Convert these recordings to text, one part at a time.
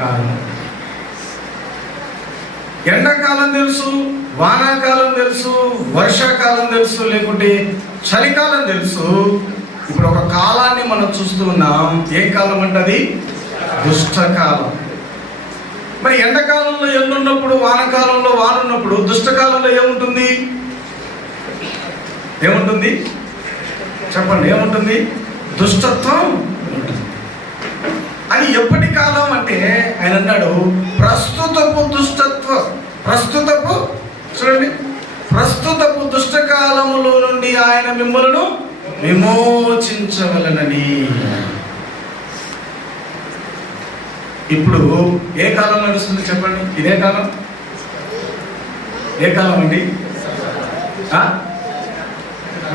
కాలం. ఎండాకాలం తెలుసు, వానాకాలం తెలుసు, వర్షాకాలం తెలుసు, లేకుంటే చలికాలం తెలుసు. ఇప్పుడు ఒక కాలాన్ని మనం చూస్తూ ఉన్నాం. ఏ కాలం అంటే అది దుష్టకాలం. మరి ఎండాకాలంలో ఎండున్నప్పుడు, వానకాలంలో వాన ఉన్నప్పుడు, దుష్టకాలంలో ఏముంటుంది? ఏముంటుంది చెప్పండి? ఏముంటుంది? దుష్టత్వం ఉంటుంది. అది ఎప్పటి కాలం అంటే ఆయన అన్నాడు ప్రస్తుతపు చూడండి, ప్రస్తుతపు దుష్టకాలములో నుండి ఆయన మిమ్మలను విమోచించవలనని. ఇప్పుడు ఏ కాలం నడుస్తుంది చెప్పండి? ఇదే కాలం. ఏ కాలం అండి?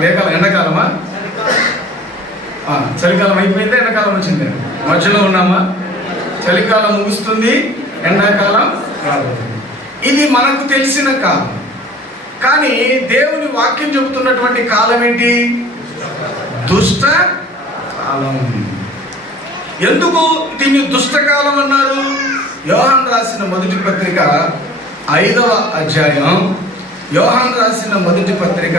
ఏ కాలం? ఎండాకాలమా? చలికాలం అయిపోయిందా? ఎండాకాలం వచ్చింది? మధ్యలో ఉన్నామా? చలికాలం ముగుస్తుంది, ఎండాకాలం రాబోతుంది. ఇది మనకు తెలిసిన కాలం. కానీ దేవుని వాక్యం చెబుతున్నటువంటి కాలం ఏంటి? దుష్ట కాలం. ఎందుకు దీన్ని దుష్టకాలం అన్నారు? యోహాను రాసిన మొదటి పత్రిక 5వ అధ్యాయం, యోహాను రాసిన మొదటి పత్రిక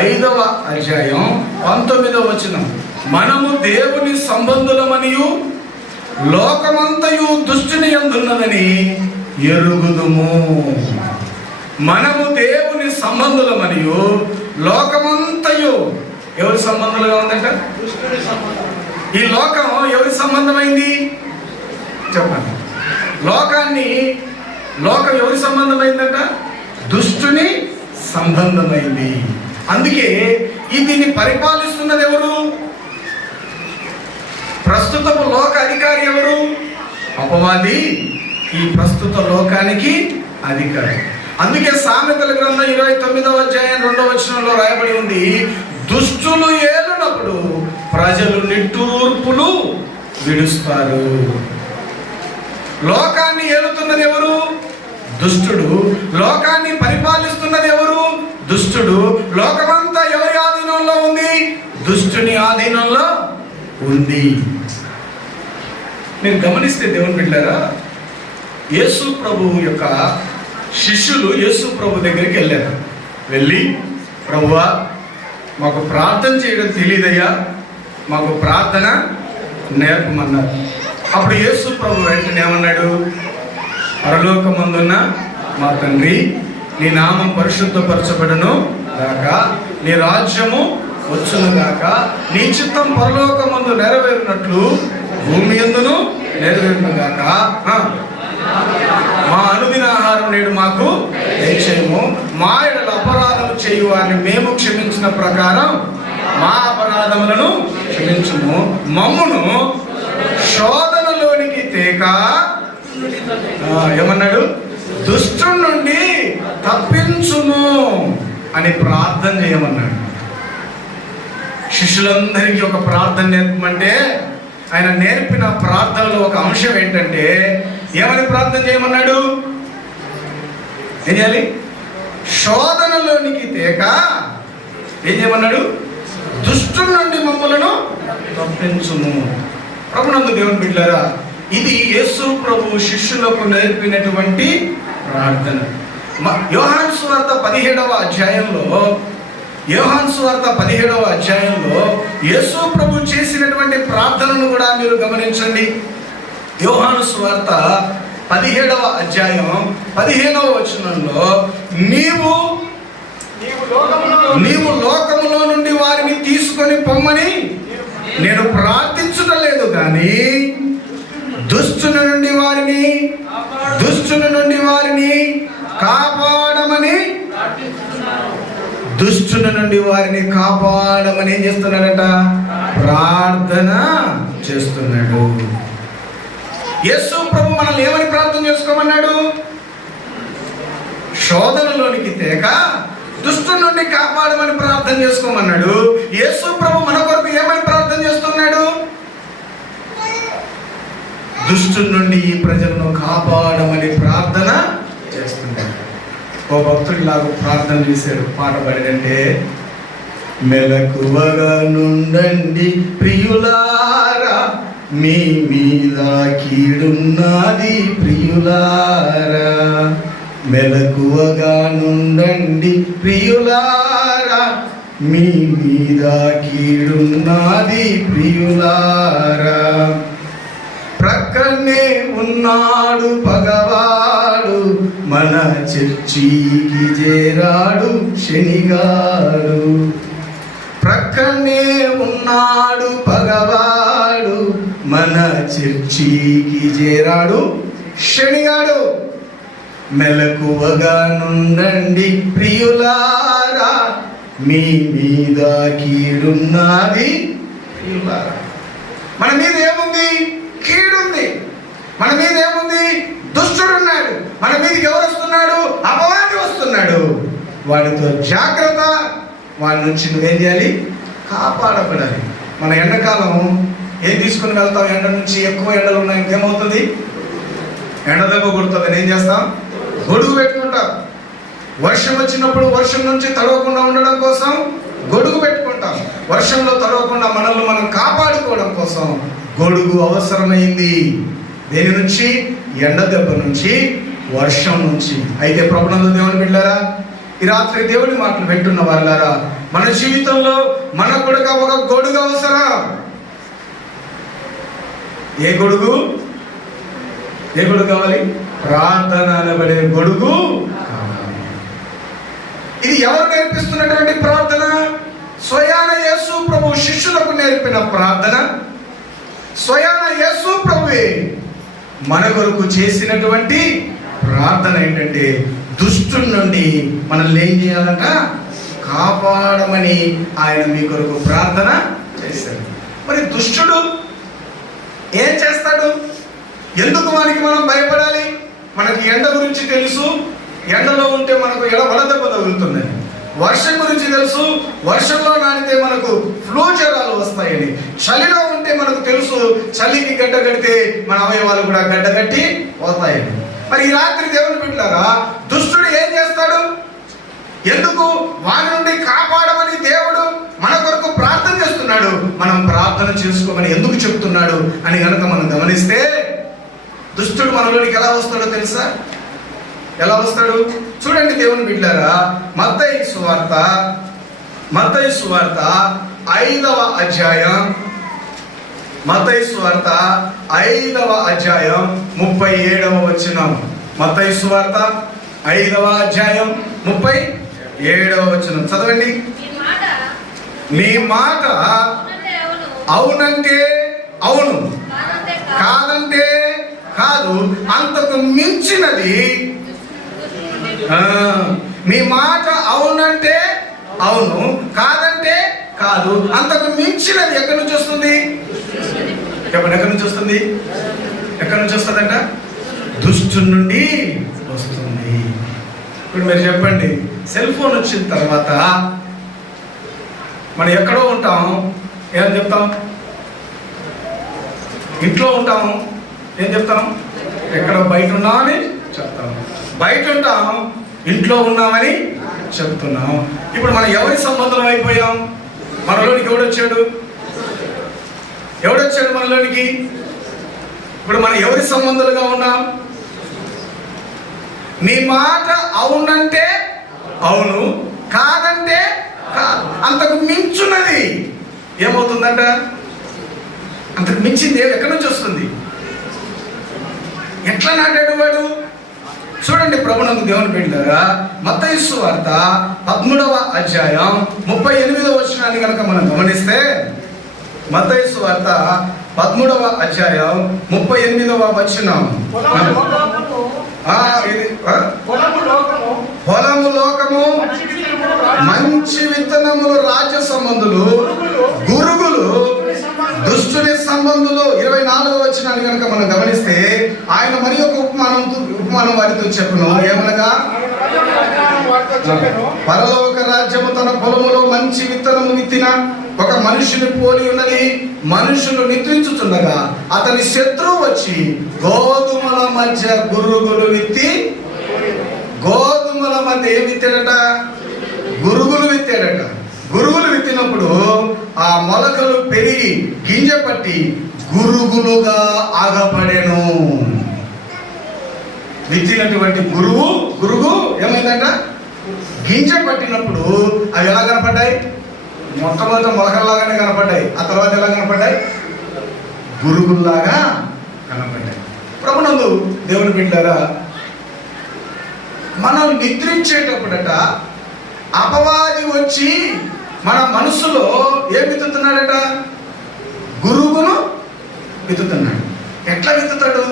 5వ అధ్యాయం 19వ వచనం. మనము దేవుని సంబంధులమనియు లోకమంతయు దుష్టుని యందున్నదని ఎరుగుదుము. మనము దేవుని సంబంధులమనియు లోకమంతయు ఎవరి సంబంధులుగా ఉందంట? ఈ లోకం ఎవరి సంబంధమైంది చెప్పండి? లోకం ఎవరి సంబంధమైందంట? దుష్టుని సంబంధమైంది. అందుకే దీన్ని పరిపాలిస్తున్నది ఎవరు? ప్రస్తుతపు లోక అధికారి ఎవరు? అపవాది ఈ ప్రస్తుత లోకానికి అధికారి. అందుకే సామెతల గ్రంథం 29వ అధ్యాయం 2వ వచనంలో రాయబడి ఉంది, దుష్టులు ఏలునప్పుడు ప్రజలు నిట్టూర్పులు విడుస్తారు. లోకాన్ని ఏలుతున్నది ఎవరు? దుష్టుడు. లోకాన్ని పరిపాలిస్తున్నది ఎవరు? దుష్టుడు. లోకమంతా ఎవరి ఆధీనంలో ఉంది? దుష్టుని ఆధీనంలో ఉంది. మీరు గమనిస్తే దేవుని బిడ్డలారా, యేసు ప్రభు యొక్క శిష్యులు యేసు ప్రభు దగ్గరికి వెళ్ళారు. వెళ్ళి, ప్రభువా మాకు ప్రార్థన చేయడం తెలియదయ్యా, మాకు ప్రార్థన నేర్పమన్నారు. అప్పుడు యేసు ప్రభు వెంటనే ఏమన్నాడు? పరలోకమందున్న మా తండ్రి, నీ నామం పరిశుద్ధపరచబడును గాక, నీ రాజ్యము వచ్చును గాక, నీ చిత్తం పరలోకమందు నెరవేరినట్లు భూమి యందును నెరవేరును గాక. మా అనుదిన ఆహారం నేడు మాకు దయచేయము, మా యెడల అపరాధము చేయు వారిని మేము క్షమించిన ప్రకారం మా అపరాధములను క్షమించుము, మమ్మును శోధనలోనికి తేక ఏమన్నాడు? దుష్టుడి నుండి తప్పించుము అని ప్రార్థన చేయమన్నాడు. శిష్యులందరికీ ఒక ప్రార్థన నేర్పమంటే ఆయన నేర్పిన ప్రార్థనలో ఒక అంశం ఏంటంటే, ఏమని ప్రార్థన చేయమన్నాడు? ఏం చేయాలి? శోధనలోనికి తేక ఏం చేయమన్నాడు? దుష్టుడి నుండి మమ్మలను తప్పించుము. ప్రభునందు దేవుని బిడ్డలారా, ఇది యేసు ప్రభు శిష్యులకు నేర్పినటువంటి ప్రార్థన. యోహాను సువార్త 17వ అధ్యాయంలో యేసు ప్రభు చేసినటువంటి ప్రార్థనను కూడా మీరు గమనించండి. యోహాను సువార్త 17వ అధ్యాయం 15వ వచనంలో, నీవు లోకములో నుండి వారిని తీసుకొని పొమ్మని నేను ప్రార్థించడం లేదు కానీ దుష్టుని నుండి వారిని కాపాడమని ఏం చేస్తున్నాడట? ప్రార్థన చేస్తున్నాడు. యేసు ప్రభు మనల్ని ఏమని ప్రార్థన చేసుకోమన్నాడు? శోధనలోనికి తేక దుష్టుడి నుండి కాపాడమని ప్రార్థన చేసుకోమన్నాడు. యేసు ప్రభు మన కొరకు ఏమని ప్రార్థన చేస్తున్నాడు? దుష్టుడి నుండి ఈ ప్రజలను కాపాడమని ప్రార్థన చేస్తున్నాడు. ఓ భక్తుడిలాగా ప్రార్థన చేశారు. పాట పాడంటే, మెలకువగా నుండండి ప్రియులారా, మీ మీద కీడున్నది ప్రియులారా, మెలకువగా నుండండి ప్రియులారా, మీ మీద కీడున్నది ప్రియులారా. ప్రక్కనే ఉన్నాడు పగవాడు, మన చర్చికి చేరాడు శనిగాడు. ప్రక్కనే ఉన్నాడు పగవాడు, మన చర్చికి చేరాడు శనిగాడు. మెలకువగా నుండండి ప్రియులారా, మీ మీద కీడున్నది ప్రియులారా. మన మీద ఏముంది? కీడుంది. మన మీద ఏముంది? దుష్టుడున్నాడు. మన మీదకి ఎవరు వస్తున్నాడు? అపవాది వస్తున్నాడు. వాడితో జాగ్రత్త. వాడి నుంచి నువ్వేం చేయాలి? కాపాడబడాలి. మన ఎండాకాలం ఏం తీసుకుని వెళ్తాం? ఎండ నుంచి ఎక్కువ ఎండలు ఉన్నాయి, ఏమవుతుంది? ఎండ దెబ్బ కొడుతుంది. ఏం చేస్తాం? గొడుగు పెట్టుకుంటాం. వర్షం వచ్చినప్పుడు వర్షం నుంచి తడవకుండా ఉండడం కోసం గొడుగు పెట్టుకుంటాం. వర్షంలో తడవకుండా మనల్ని మనం కాపాడుకోవడం కోసం గొడుగు అవసరమైంది. దేని నుంచి? ఎండ దెబ్బ నుంచి, వర్షం నుంచి. అయితే ప్రభునందు దేవుని బిడ్డలారా, ఈ రాత్రి దేవుని మాటలు వింటున్న వాళ్ళారా, మన జీవితంలో మనకు కూడా ఒక గొడుగు అవసరం. ఏ గొడుగు? ఏ గొడుగు కావాలి? ప్రార్థన అనబడే గొడుగు కావాలి. ఇది ఎవరు నేర్పిస్తున్నటువంటి ప్రార్థన? స్వయాన యేసు ప్రభు శిష్యులకు నేర్పిన ప్రార్థన. స్వయాన యేసు ప్రభువే మన కొరకు చేసినటువంటి ప్రార్థన ఏంటంటే, దుష్టుడి నుండి మనల్ని ఏం చేయాలంట? కాపాడమని ఆయన మీ కొరకు ప్రార్థన చేశాడు. మరి దుష్టుడు ఏం చేస్తాడు? ఎందుకు వానికి మనం భయపడాలి? మనకి ఎండ గురించి తెలుసు, ఎండలో ఉంటే మనకు వడదెబ్బ తగులుతుందని. వర్షం గురించి తెలుసు, వర్షంలో నానితే మనకు ఫ్లూ జ్వరాలు వస్తాయని. చలిలో ఉంటే మనకు తెలుసు, చలికి గడ్డ కడితే మన అవయవాలు కూడా గడ్డ కట్టి పోతాయని. మరి ఈ రాత్రి దేవుని బిడ్డలారా, దుష్టుడు ఏం చేస్తాడు? ఎందుకు? వారి నుండి కాపాడమని దేవుడు మన కొరకు ప్రార్థన చేస్తున్నాడు. మనం ప్రార్థన చేసుకోమని ఎందుకు చెప్తున్నాడు అని కనుక మనం గమనిస్తే, దుష్టుడు మనలోనికి ఎలా వస్తాడో తెలుసా? ఎలా వస్తాడు? చూడండి దేవుని బిడ్డలారా, మత్తయి సువార్త 5వ అధ్యాయం, మత్తయి సువార్త 5వ అధ్యాయం 37వ వచనం. మత్తయి సువార్త 5వ అధ్యాయం 37వ వచనం చదవండి. మీ మాట అవునంటే అవును, కాదంటే కాదు, అంతకు మించినది. మీ మాట అవునంటే అవును, కాదంటే కాదు, అంతకు మించినది ఎక్కడి నుంచి వస్తుంది? చెప్పండి, ఎక్కడి నుంచి వస్తుంది? ఎక్కడి నుంచి వస్తుందంట? దుష్టుడి నుండి వస్తుంది. ఇప్పుడు మీరు చెప్పండి, సెల్ ఫోన్ వచ్చిన తర్వాత మనం ఎక్కడో ఉంటాం, ఏం చెప్తాం? ఇంట్లో ఉంటాము, ఏం చెప్తాం? ఎక్కడో బయట ఉన్నామని చెప్తాం. బయట ఉంటాం, ఇంట్లో ఉన్నామని చెప్తున్నాం. ఇప్పుడు మనం ఎవరి సంబంధం అయిపోయాం? మనలోనికి ఎవడొచ్చాడు? మనలోనికి? ఇప్పుడు మనం ఎవరి సంబంధాలుగా ఉన్నాం? నీ మాట అవునంటే అవును, కాదంటే కాదు, అంతకు మించున్నది. ఏమవుతుందంట? అంతకు మించింది ఎక్కడి నుంచి వస్తుంది? ఎట్లా నాటాడు వాడు? చూడండి ప్రభునందు దేవుని బిడ్డలారా, మత్తయి సువార్త 13వ అధ్యాయం 38వ వచనాన్ని కనుక మనం గమనిస్తే, మత్తయి సువార్త 13వ అధ్యాయం 38వ వచనం. పొలము లోకము, మంచి విత్తనములు రాజ్య సంబంధులు, గురుగులు దుష్టుని సంబంధులు. 24వ వచనాన్ని కనుక మనం గమనిస్తే, ఆయన మరి ఒక ఉపమానం వారితో చెప్పును. ఏమనగా, పరలోక రాజ్యము తన పొలములో మంచి విత్తనము విత్తిన ఒక మనుషుని పోలి ఉన్నది. మనుషులు నిద్రించుచుండగా అతని శత్రువు వచ్చి గోధుమల మధ్య గురుగులు విత్తి, గోధుమల మధ్య ఏం విత్తాడట? గురుగులు విత్తాడట. గురుగులు విత్తినప్పుడు ఆ ఆ మొలకలు పెరిగి గింజ పట్టి గురుగులుగా ఆగపడెను. విత్తినటువంటి గురుగు ఏమైందంట? గింజ పట్టినప్పుడు అవి ఎలా కనపడ్డాయి? మొట్టమొదట మొలకల్లాగానే కనపడ్డాయి. ఆ తర్వాత ఎలా కనపడ్డాయి? గురుగుల్లాగా కనపడ్డాయి. ప్రభునందు దేవుని బిడ్డలారా, మనం నిద్రించేటప్పుడట అపవాది వచ్చి మన మనసులో ఏం విత్తుతున్నాడట? గురుగును విత్తుతున్నాడు. ఎట్లా విత్తుతాడు?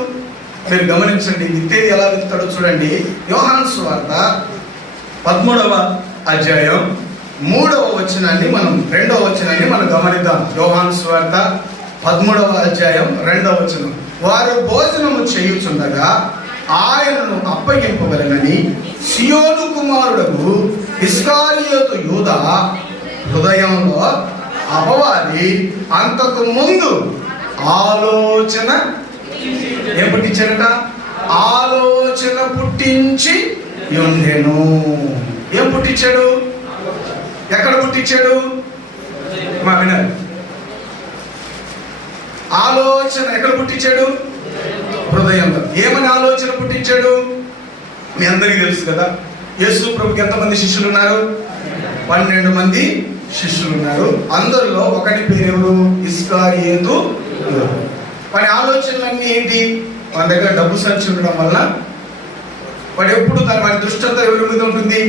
మీరు గమనించండి. విత్తేది ఎలా విత్తుతాడో చూడండి. యోహాను సువార్త 13వ అధ్యాయం 3వ వచనాన్ని మనం 2వ వచనాన్ని మనం గమనిద్దాం. యోహాను సువార్త 13వ అధ్యాయం 2వ వచనం. వారు భోజనము చేయుచుండగా ఆయనను అప్పగింపవలెనని సియోను కుమారుడకు ఇస్కారియోతు యూదా హృదయంలో అపవాది అంతకు ముందు ఆలోచన ఏం పుట్టించాడట? ఆలోచన పుట్టించి ఉండెను. ఏం పుట్టించాడు? ఎక్కడ పుట్టించాడు? మా వినాలి. ఆలోచన ఎక్కడ పుట్టించాడు? హృదయంలో. ఏమని ఆలోచన పుట్టించాడు? మీ అందరికీ తెలుసు కదా. యేసు ప్రభుకి ఎంతమంది శిష్యులు ఉన్నారు? 12 మంది శిష్యులు ఉన్నారు. అందరిలో ఒకటి పేరు ఎవరు? ఇస్కారియోతు. వాడి ఆలోచనలన్నీ ఏంటి? మన దగ్గర డబ్బు సంచి ఉండడం వల్ల వాడు ఎప్పుడు వాడి దృష్టి అంతా ఎవరి మీద ఉంటుంది?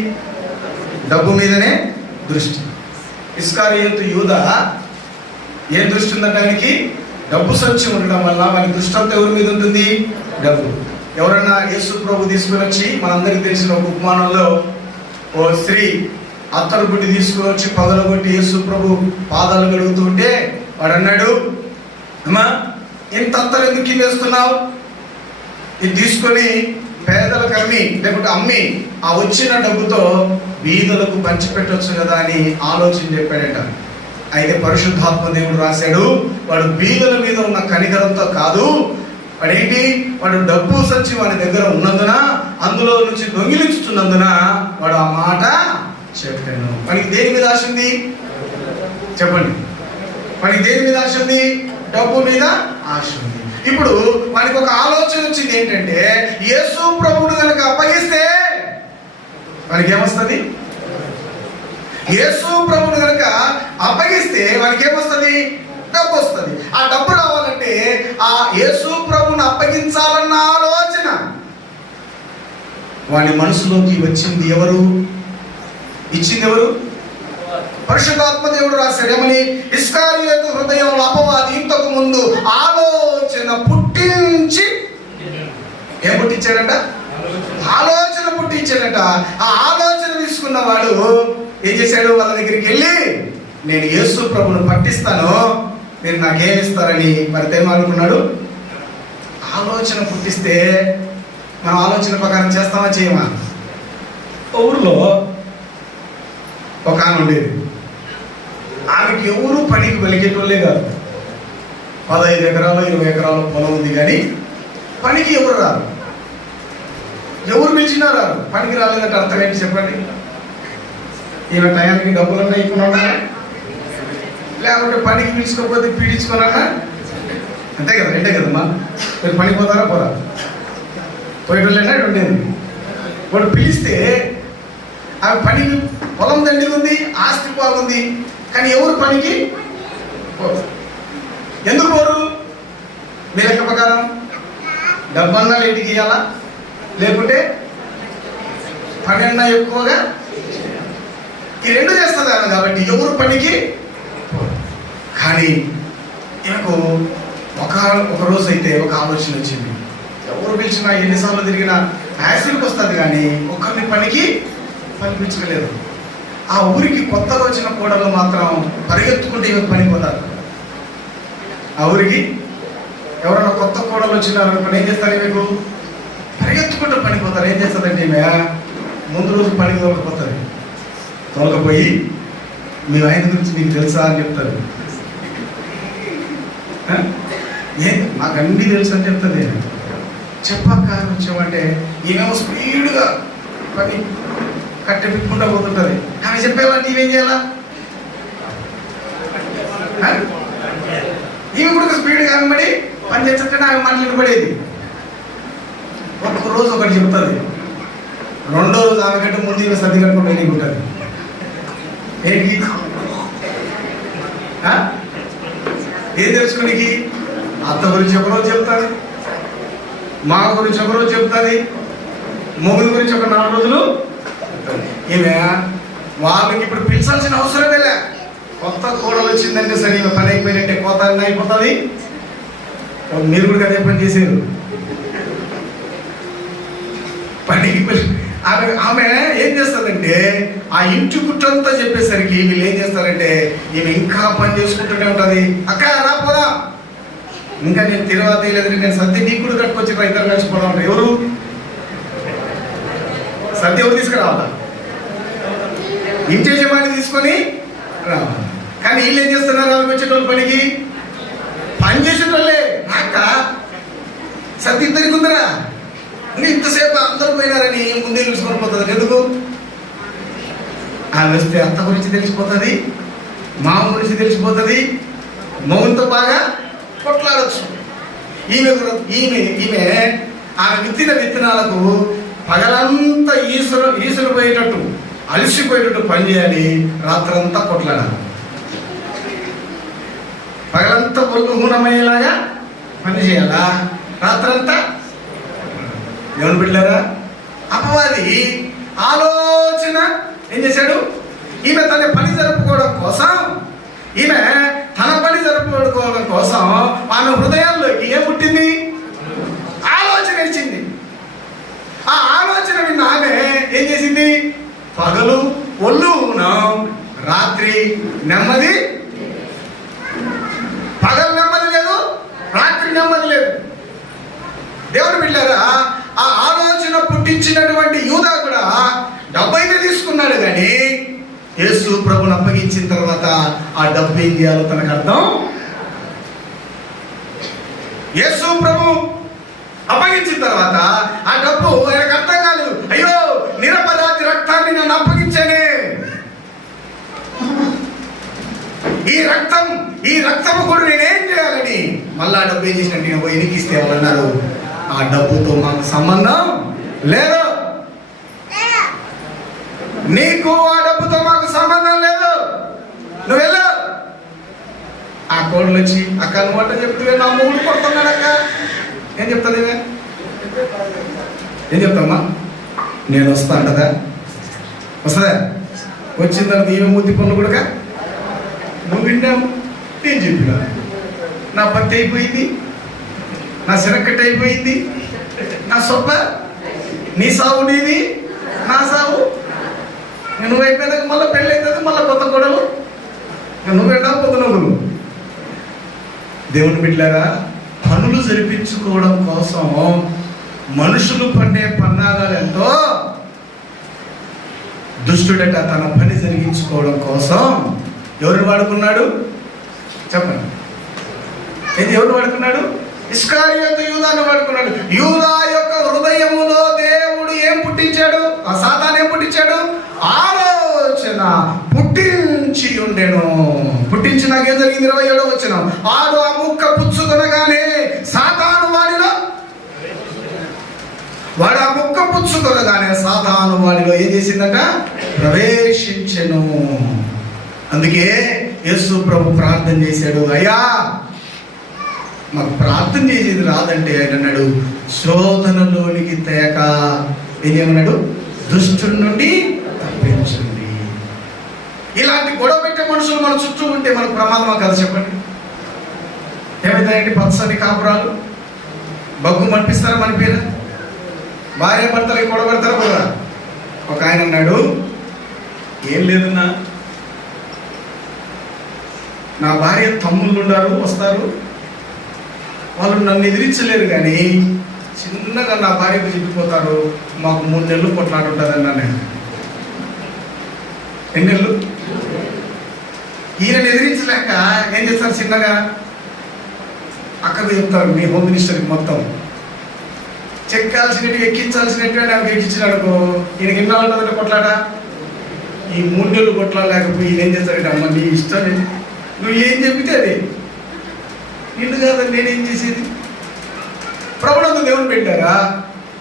డబ్బు మీదనే దృష్టి. ఇస్కారియోతు యూదా ఏ దృష్టి ఉందంటే ఆయనకి? డబ్బు సంచి ఉండడం వల్ల వాడి దృష్టి అంతా ఎవరి మీద ఉంటుంది? డబ్బు. ఎవరన్నా యేసు ప్రభు తీసుకుని వచ్చి, మనందరికీ తెలిసిన ఒక ఉపమానంలో ఓ స్త్రీ అత్తరు గుడ్డి తీసుకుని వచ్చి పగలగొట్టి యేసు ప్రభు పాదాలు కడుగుతూ ఉంటే వాడు అన్నాడు, అమ్మా ఇంత అత్తరు ఎందుకు వేస్తున్నావు? ఇది తీసుకొని పేదలకు అమ్మి లేకుంటే అమ్మి ఆ వచ్చిన డబ్బుతో బీదలకు పంచిపెట్టవచ్చు కదా అని ఆలోచన చెప్పాడట. అయితే పరిశుద్ధాత్మ దేవుడు రాశాడు, వాడు బీదల మీద ఉన్న కనికరంతో కాదు, వాడేంటి? వాడు డబ్బు సంచి వాడి దగ్గర ఉన్నందున, అందులో నుంచి దొంగిలించుతున్నందున వాడు ఆ మాట చెప్పాను. వాడికి దేని మీద ఆశ ఉంది? చెప్పండి. వాడికి దేని మీద ఆశ ఉంది? డబ్బు మీద ఆశ ఉంది. ఇప్పుడు వాడికి ఒక ఆలోచన వచ్చింది. ఏంటంటే యేసు ప్రభువును కనుక అప్పగిస్తే వాడికి ఏమొస్తుంది? యేసు ప్రభువును కనుక అప్పగిస్తే వాడికి ఏమొస్తుంది? డబ్బు వస్తుంది. ఆ డబ్బు రావాలంటే ఆ యేసు ప్రభువును అప్పగించాలన్న ఆలోచన వాడి మనసులోకి వచ్చింది. ఎవరు ఇచ్చింది? ఎవరు? పరిశుద్ధాత్మ దేవుడు రాశాడు. ఏమని? ఇస్కారియోతు హృదయంలో అపవాది ఇంతకు ముందు ఆలోచన పుట్టించి ఏం పుట్టించాడట? ఆలోచన పుట్టించాడట. ఆ ఆలోచన తీసుకున్న వాడు ఏం చేశాడు? వాళ్ళ దగ్గరికి వెళ్ళి, నేను యేసు ప్రభువును పట్టిస్తాను, మీరు నాకేమిస్తారని మరి ఏమనుకున్నాడు? ఆలోచన పుట్టిస్తే మనం ఆలోచన ప్రకారం చేస్తామా చేయమా? ఊర్లో ఒక ఆమె ఉండేది. ఆమెకి ఎవరు పనికి వెలిగేటోళ్ళే కాదు. 15 ఎకరాలు 20 ఎకరాలు పొలం ఉంది, కానీ పనికి ఎవరు రారు. ఎవరు పిలిచినా రారు. పనికి రాలేదంటే అర్థం ఏంటి చెప్పండి? ఈమె టయానికి డబ్బులు ఉన్నాయి ఇవ్వకుండా, లేకుంటే పనికి పిలుచుకోకపోతే పీడించుకున్నా అంతే కదా. రెండే కదమ్మా. మీరు పనికి పోతారా? పోరా. పోయేటోళ్ళైనా ఉండేది. వాడు పిలిస్తే ఆమె పనికి పొలం దండిగా ఉంది, ఆస్తి బాగుంది, కానీ ఎవరు పనికి పోరు. ఎందుకు పోరు? మీ లెక్క ప్రకారం డబ్బన్నా లేటికి ఇవ్వాలా, లేకుంటే పని అన్నా ఎక్కువగా, ఈ రెండు చేస్తుంది ఆమె. కాబట్టి ఎవరు పనికి పోరు. కానీ ఈమెకు ఒక రోజు అయితే ఒక ఆలోచన వచ్చింది. ఎవరు పిలిచినా ఎన్నిసార్లు తిరిగినా యాసిడ్కి వస్తుంది, కానీ ఒక్కరిని పనికి పంపించలేదు. ఆ ఊరికి కొత్తగా వచ్చిన కోడలు మాత్రం పరిగెత్తుకుంటే ఇవి పనిపోతారు. ఆ ఊరికి ఎవరైనా కొత్త కోడలు వచ్చినారనుకుని ఏం చేస్తారు? మీకు పరిగెత్తుకుంటూ పనిపోతారు. ఏం చేస్తుందంటే ఈమె ముందు రోజు పనికి తోలకపోతుంది. తోలకపోయి మీ ఆయన గురించి మీకు తెలుసా అని చెప్తారు. మాకు అన్నీ తెలుసు అని చెప్తుంది. చెప్పక్క వచ్చామంటే ఈమెమో స్పీడ్గా పని కట్టె పిట్టుకుంటూ పోతుంటుంది. ఆమె చెప్పేవాళ్ళు నీవేం చేయాలా? ఈమె కూడా స్పీడ్గా వెంబడి పని చేస్తుంటే ఆమె మాటలు పడేది. ఒక్కొక్క రోజు ఒకటి చెప్తుంది, రెండో రోజు ఆమె కంటే ముందు ఈమె సర్ది కట్టుకుంటూ వెళ్ళి ఉంటుంది. ఏంటి ఏం తెలుసుకోనికి? అత్త గురించి ఒకరోజు చెప్తుంది, మా గురించి ఒకరోజు చెప్తుంది, మొగుడు గురించి ఒక 4 రోజులు. ఈమె వాళ్ళకి ఇప్పుడు పిలిచాల్సిన అవసరమే లే. కొత్త కోడలు వచ్చిందంటే సరే ఈమె పని అయిపోయినట్టే, కొత్త అయిపోతుంది. మీరు కూడా అదే పని చేశారు. పనికి ఆమె ఏం చేస్తుందంటే ఆ ఇంటి గుట్టంతా చెప్పేసరికి వీళ్ళు ఏం చేస్తారంటే ఈమె ఇంకా పని చేసుకుంటూనే ఉంటుంది. అక్క రాపోదా, ఇంకా నేను తిరగలేదు, నేను సర్ది నీకు కూడా కట్టుకొచ్చి ఇద్దరు కలిసిపోదా ఉంటారు. ఎవరు సర్ది ఎవరు తీసుకురావాలా? ఇంటి యజమాని తీసుకొని రావాలి. కానీ వీళ్ళు ఏం చేస్తున్నారు? వాళ్ళకి వచ్చేటోళ్ళు పనికి పని చేసేటోళ్ళే. అక్క సర్ది ఇద్దరికి ఉందరా, ఇంతసేపు అందరూ పోయినారని ముందే చూసుకొని పోతుంది. ఎందుకు? ఆమె వస్తే అత్త గురించి తెలిసిపోతుంది, మామ గురించి తెలిసిపోతుంది, మౌన్తో బాగా కొట్లాడచ్చు. ఈమె ఆమె విత్తిన విత్తనాలకు పగలంతా ఈసులు పోయేటట్టు అలసిపోయేటట్టు పని చేయాలి, రాత్రంతా కొట్లాడాలి. పగలంతా ఒళ్ళు హూనమయ్యేలాగా పని చేయాలా, రాత్రంతా. ఎవరు బిడ్డారా? అపవాది ఆలోచన ఏం చేశాడు? ఈమె తన పని జరుపుకోవడం కోసం, ఈమె తన పని జరుపుకోవడం కోసం ఆమె హృదయాల్లోకి ఏం పుట్టింది? ఆలోచన ఇచ్చింది. ఆ ఆలోచన విన్న ఆమె ఏం చేసింది? పగలు ఒళ్ళు రాత్రి నెమ్మది. పగలు నెమ్మది లేదు, రాత్రి నెమ్మది లేదు. దేవుడు బిడ్డారా, ఆ ఆలోచన పుట్టించినటువంటి యూదా కూడా డబ్బు అయితే తీసుకున్నాడు, కానీ యేసు ప్రభుని అప్పగించిన తర్వాత ఆ డబ్బు ఏం చేయాలో తనకు అర్థం. యేసు ప్రభు అప్పగించిన తర్వాత ఆ డబ్బు ఆయనకు అర్థం కాలేదు. అయ్యో, నిరపరాధి రక్తాన్ని నన్ను అప్పగించానే, ఈ రక్తము కూడా నేనేం చేయాలని మళ్ళా డబ్బు ఏం చేసినట్టు నేను పోయి ఎనికిస్తే వాళ్ళన్నారు, ఆ డబ్బుతో మాకు సంబంధం లేదు, నీకు ఆ డబ్బుతో మాకు సంబంధం లేదు, నువ్వు వెళ్ళు. ఆ కోడలు వచ్చి, అక్క నువ్వు అంటే చెప్తే నా మూడు కొడుతున్నాడు అక్క. ఏం చెప్తుంది? ఏం చెప్తామ్మా? నేను వస్తా అంటదా? వస్తుందా? వచ్చిన తర్వాత ఈమె ముద్ది పనులు కూడా నువ్వు విన్నావు, నేను చెప్పినా, నా పత్తి అయిపోయింది, నా శనక్కట్టు అయిపోయింది, నా సొప్ప, నీ సాగు నీది, నా సాగు. నువ్వు అయిపోయినాక మళ్ళీ పెళ్ళి అవుతుంది, మళ్ళీ కొత్త గొడవలు, నువ్వు వెళ్ళావు కొత్త నువ్వులు. దేవుని బిడ్డలారా, పనులు జరిపించుకోవడం కోసం మనుషులు పడే పన్నాగాలు ఎంతో. దుష్టుడట తన పని జరిగించుకోవడం కోసం ఎవరిని వాడుకున్నాడు? చెప్పండి, ఇది ఎవరు వాడుకున్నాడు? ఇస్కారియోతు యూదాను వాడుకున్నాడు. యూదా యొక్క హృదయములో దేవుడు ఏం పుట్టించాడు? ఆ సాతాను ఏం పుట్టించాడు? ఆలోచన పుట్టించి ఉండెను. పుట్టించి నాకేం జరిగింది? 27వ వచనం. ఆడు ఆ ముక్క పుచ్చుకొనగానే సాతాను వాడు ఆ ముక్క పుచ్చుకొనగానే సాతాను వాడిలో ఏం చేసిందట? ప్రవేశించెను. అందుకే యేసు ప్రభు ప్రార్థన చేశాడు, అయ్యా మాకు ప్రార్థన చేసేది రాదంటే ఆయన అన్నాడు, శోధనలోనికి తేక ఏం చేయమన్నాడు? దుష్టుడి నుండి తప్పించండి. ఇలాంటి గొడవ పెట్టే మనుషులు మన చుట్టూ ఉంటే మనకు ప్రమాదమా కదా? చెప్పండి. ఏమైందండి? పచ్చని కాపురాలు బగ్గు మనిపిస్తారా? మన పేరు భార్య భర్తలకి గొడవ పెడతారు కదా. ఒక ఆయన అన్నాడు, ఏం లేదన్నా, నా భార్య తమ్ముళ్ళు ఉన్నారు, వస్తారు, వాళ్ళు నన్ను ఎదిరించలేరు, కానీ చిన్నగా నా భార్యకు చెప్పిపోతారు, మాకు 3 నెలలు కొట్లాడుంటుంది అన్నా. నేను ఎన్ని నెలలు? ఈయనను ఎదిరించలేక ఏం చేస్తారు? చిన్నగా అక్కకు చెప్తారు, మీ హోమ్ మినిస్టర్కి మొత్తం చెక్కాల్సినట్టు ఎక్కించాల్సినట్టు ఆమెకు ఎక్కించినాడుకో, ఈయనకి ఎన్ని నాలుగు కొట్లాడా? ఈ 3 నెలలు కొట్లాడలేకపోయి ఈయన ఏం చేస్తాడంటే, అమ్మ నీ ఇష్టం, నువ్వు ఏం చెబితే అది. నిన్ను కాదని నేనేం చేసేది? ప్రభునందు దేవుని పెట్టారా?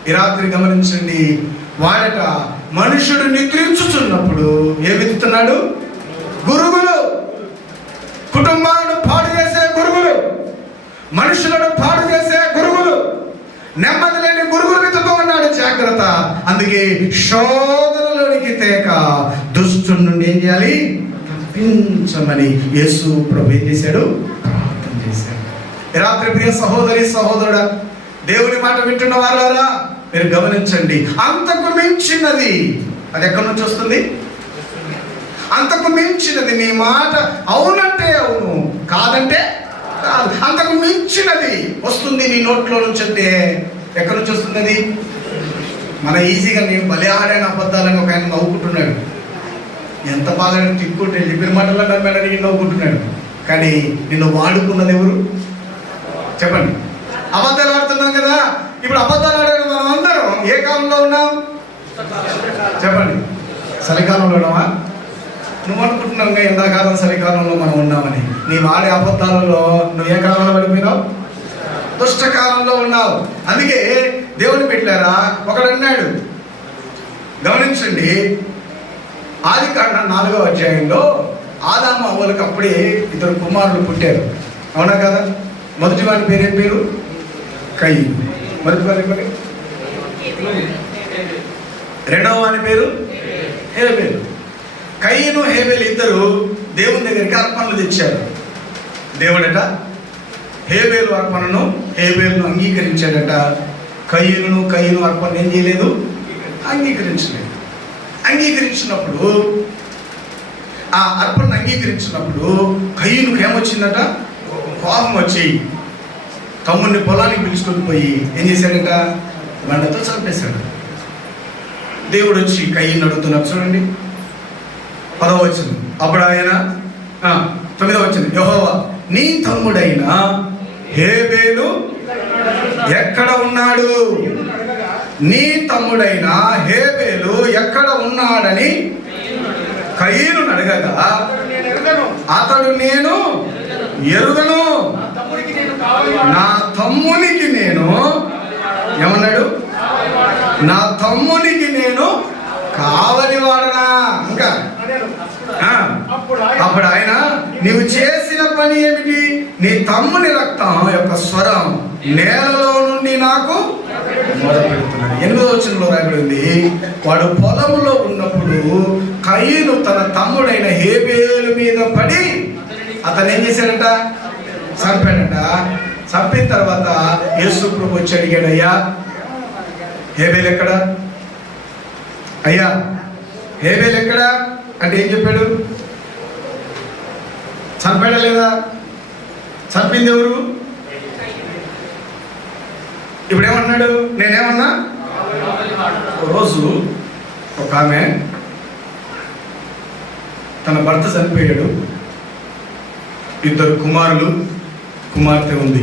ఈ రాత్రి గమనించండి. వాడట మనుషుడు నిద్రించుచున్నప్పుడు ఏం వెతుకుతున్నాడు? గురుగులు. కుటుంబాలను పాడు చేసే గురుగులు, మనుషులను పాడు చేసే గురుగులు, నెమ్మది లేని గురుగులు వెతుకుతూ ఉన్నాడు. జాగ్రత్త. అందుకే శోధనలోనికి తేక దుష్టుడి నుండి ఏం చేయాలి? తప్పించమని యేసు ప్రభు ఏం చేశాడు? ప్రార్థన చేశాడు. రాత్రి ప్రియ సహోదరి సహోదరుడా, దేవుని మాట వింటున్న వారారా, మీరు గమనించండి. అంతకు మించినది అది ఎక్కడి నుంచి వస్తుంది? అంతకు మించినది. నీ మాట అవునంటే అవును, కాదంటే కాదు. అంతకు మించినది వస్తుంది నీ నోట్లో నుంచి. అంటే ఎక్కడి నుంచి వస్తుంది అది? మన ఈజీగా నేను భలే ఆడాను అబద్ధాలని ఒక ఆయన నవ్వుకుంటున్నాడు. ఎంత బాగా తిక్కుంటే చెప్పిన మాటల్లో నమ్మాడని నవ్వుకుంటున్నాడు. కానీ నిన్ను వాడుకున్నది ఎవరు? చెప్పండి. అబద్ధాలు ఆడుతున్నాం కదా. ఇప్పుడు అబద్ధాలు ఆడారు మనం అందరం ఏ కాలంలో ఉన్నాం? చెప్పండి. చలికాలంలో ఉన్నామా? నువ్వు అనుకుంటున్నావు ఎండాకాలం చలికాలంలో మనం ఉన్నామని. నీ వాడే అబద్ధాలలో నువ్వు ఏ కాలంలో పడిపోయినావు? దుష్టకాలంలో ఉన్నావు. అందుకే దేవుని పెట్టారా ఒకడు అన్నాడు. గమనించండి. ఆదికాండం 4వ అధ్యాయంలో ఆదాము అవ్వలకు అప్పుడే 2 కుమారులు పుట్టారు. అవునా కదా? మొదటి వాడి పేరేం పేరు? కయీను. మొదటి వాడి పేరు. రెండవ వాడి పేరు హేబేలు. కయీను హేబేలు ఇద్దరు దేవుని దగ్గరికి అర్పణలు తెచ్చారు. దేవుడట హేబేలు అర్పణను హేబేలును అంగీకరించాడట. కయీను అర్పణ ఏం చేయలేదు? అంగీకరించలేదు. అంగీకరించినప్పుడు ఆ అర్పణను అంగీకరించినప్పుడు కయీనుకు ఏమొచ్చిందట? కోపం వచ్చి తమ్ముడిని పొలానికి పిలుచుకొని పోయి ఏం చేశాడట? బండతో చంపేశాడు. దేవుడు వచ్చి కయీను అడుగుతున్నారు. చూడండి 10వ వచనం. అప్పుడు ఆయన 9వ వచనం. యెహోవా నీ తమ్ముడైన హేబేలు ఎక్కడ ఉన్నాడు? నీ తమ్ముడైన హేబేలు ఎక్కడ ఉన్నాడని కయీను అడగగా అతడు నేను ఎరుగను, నా తమ్మునికి నేను ఏమన్నాడు? నా తమ్మునికి నేను కావలి వాడనా? ఇంకా అప్పుడు ఆయన నీవు చేసిన పని ఏమిటి? నీ తమ్ముని రక్తం యొక్క స్వరం నేలలో నుండి నాకు మొదలుపెడుతున్నాడు. 8వ వచనంలో రాయబడింది, వాడు పొలంలో ఉన్నప్పుడు కయీను తన తమ్ముడైన హేబేలు మీద పడి అతను ఏం చేశాడట? చంపాడట. చంపిన తర్వాత యేసు ప్రభు వచ్చి అడిగాడు, అయ్యా హేబేలు ఎక్కడ? అయ్యా హేబేలు ఎక్కడ అంటే ఏం చెప్పాడు? చంపాడా లేదా? చంపింది ఎవరు? ఇప్పుడు ఏమన్నాడు? నేనేమన్నా? రోజు ఒక ఆమె తన భర్త చనిపోయాడు. 2 కుమారులు కుమార్తె ఉంది.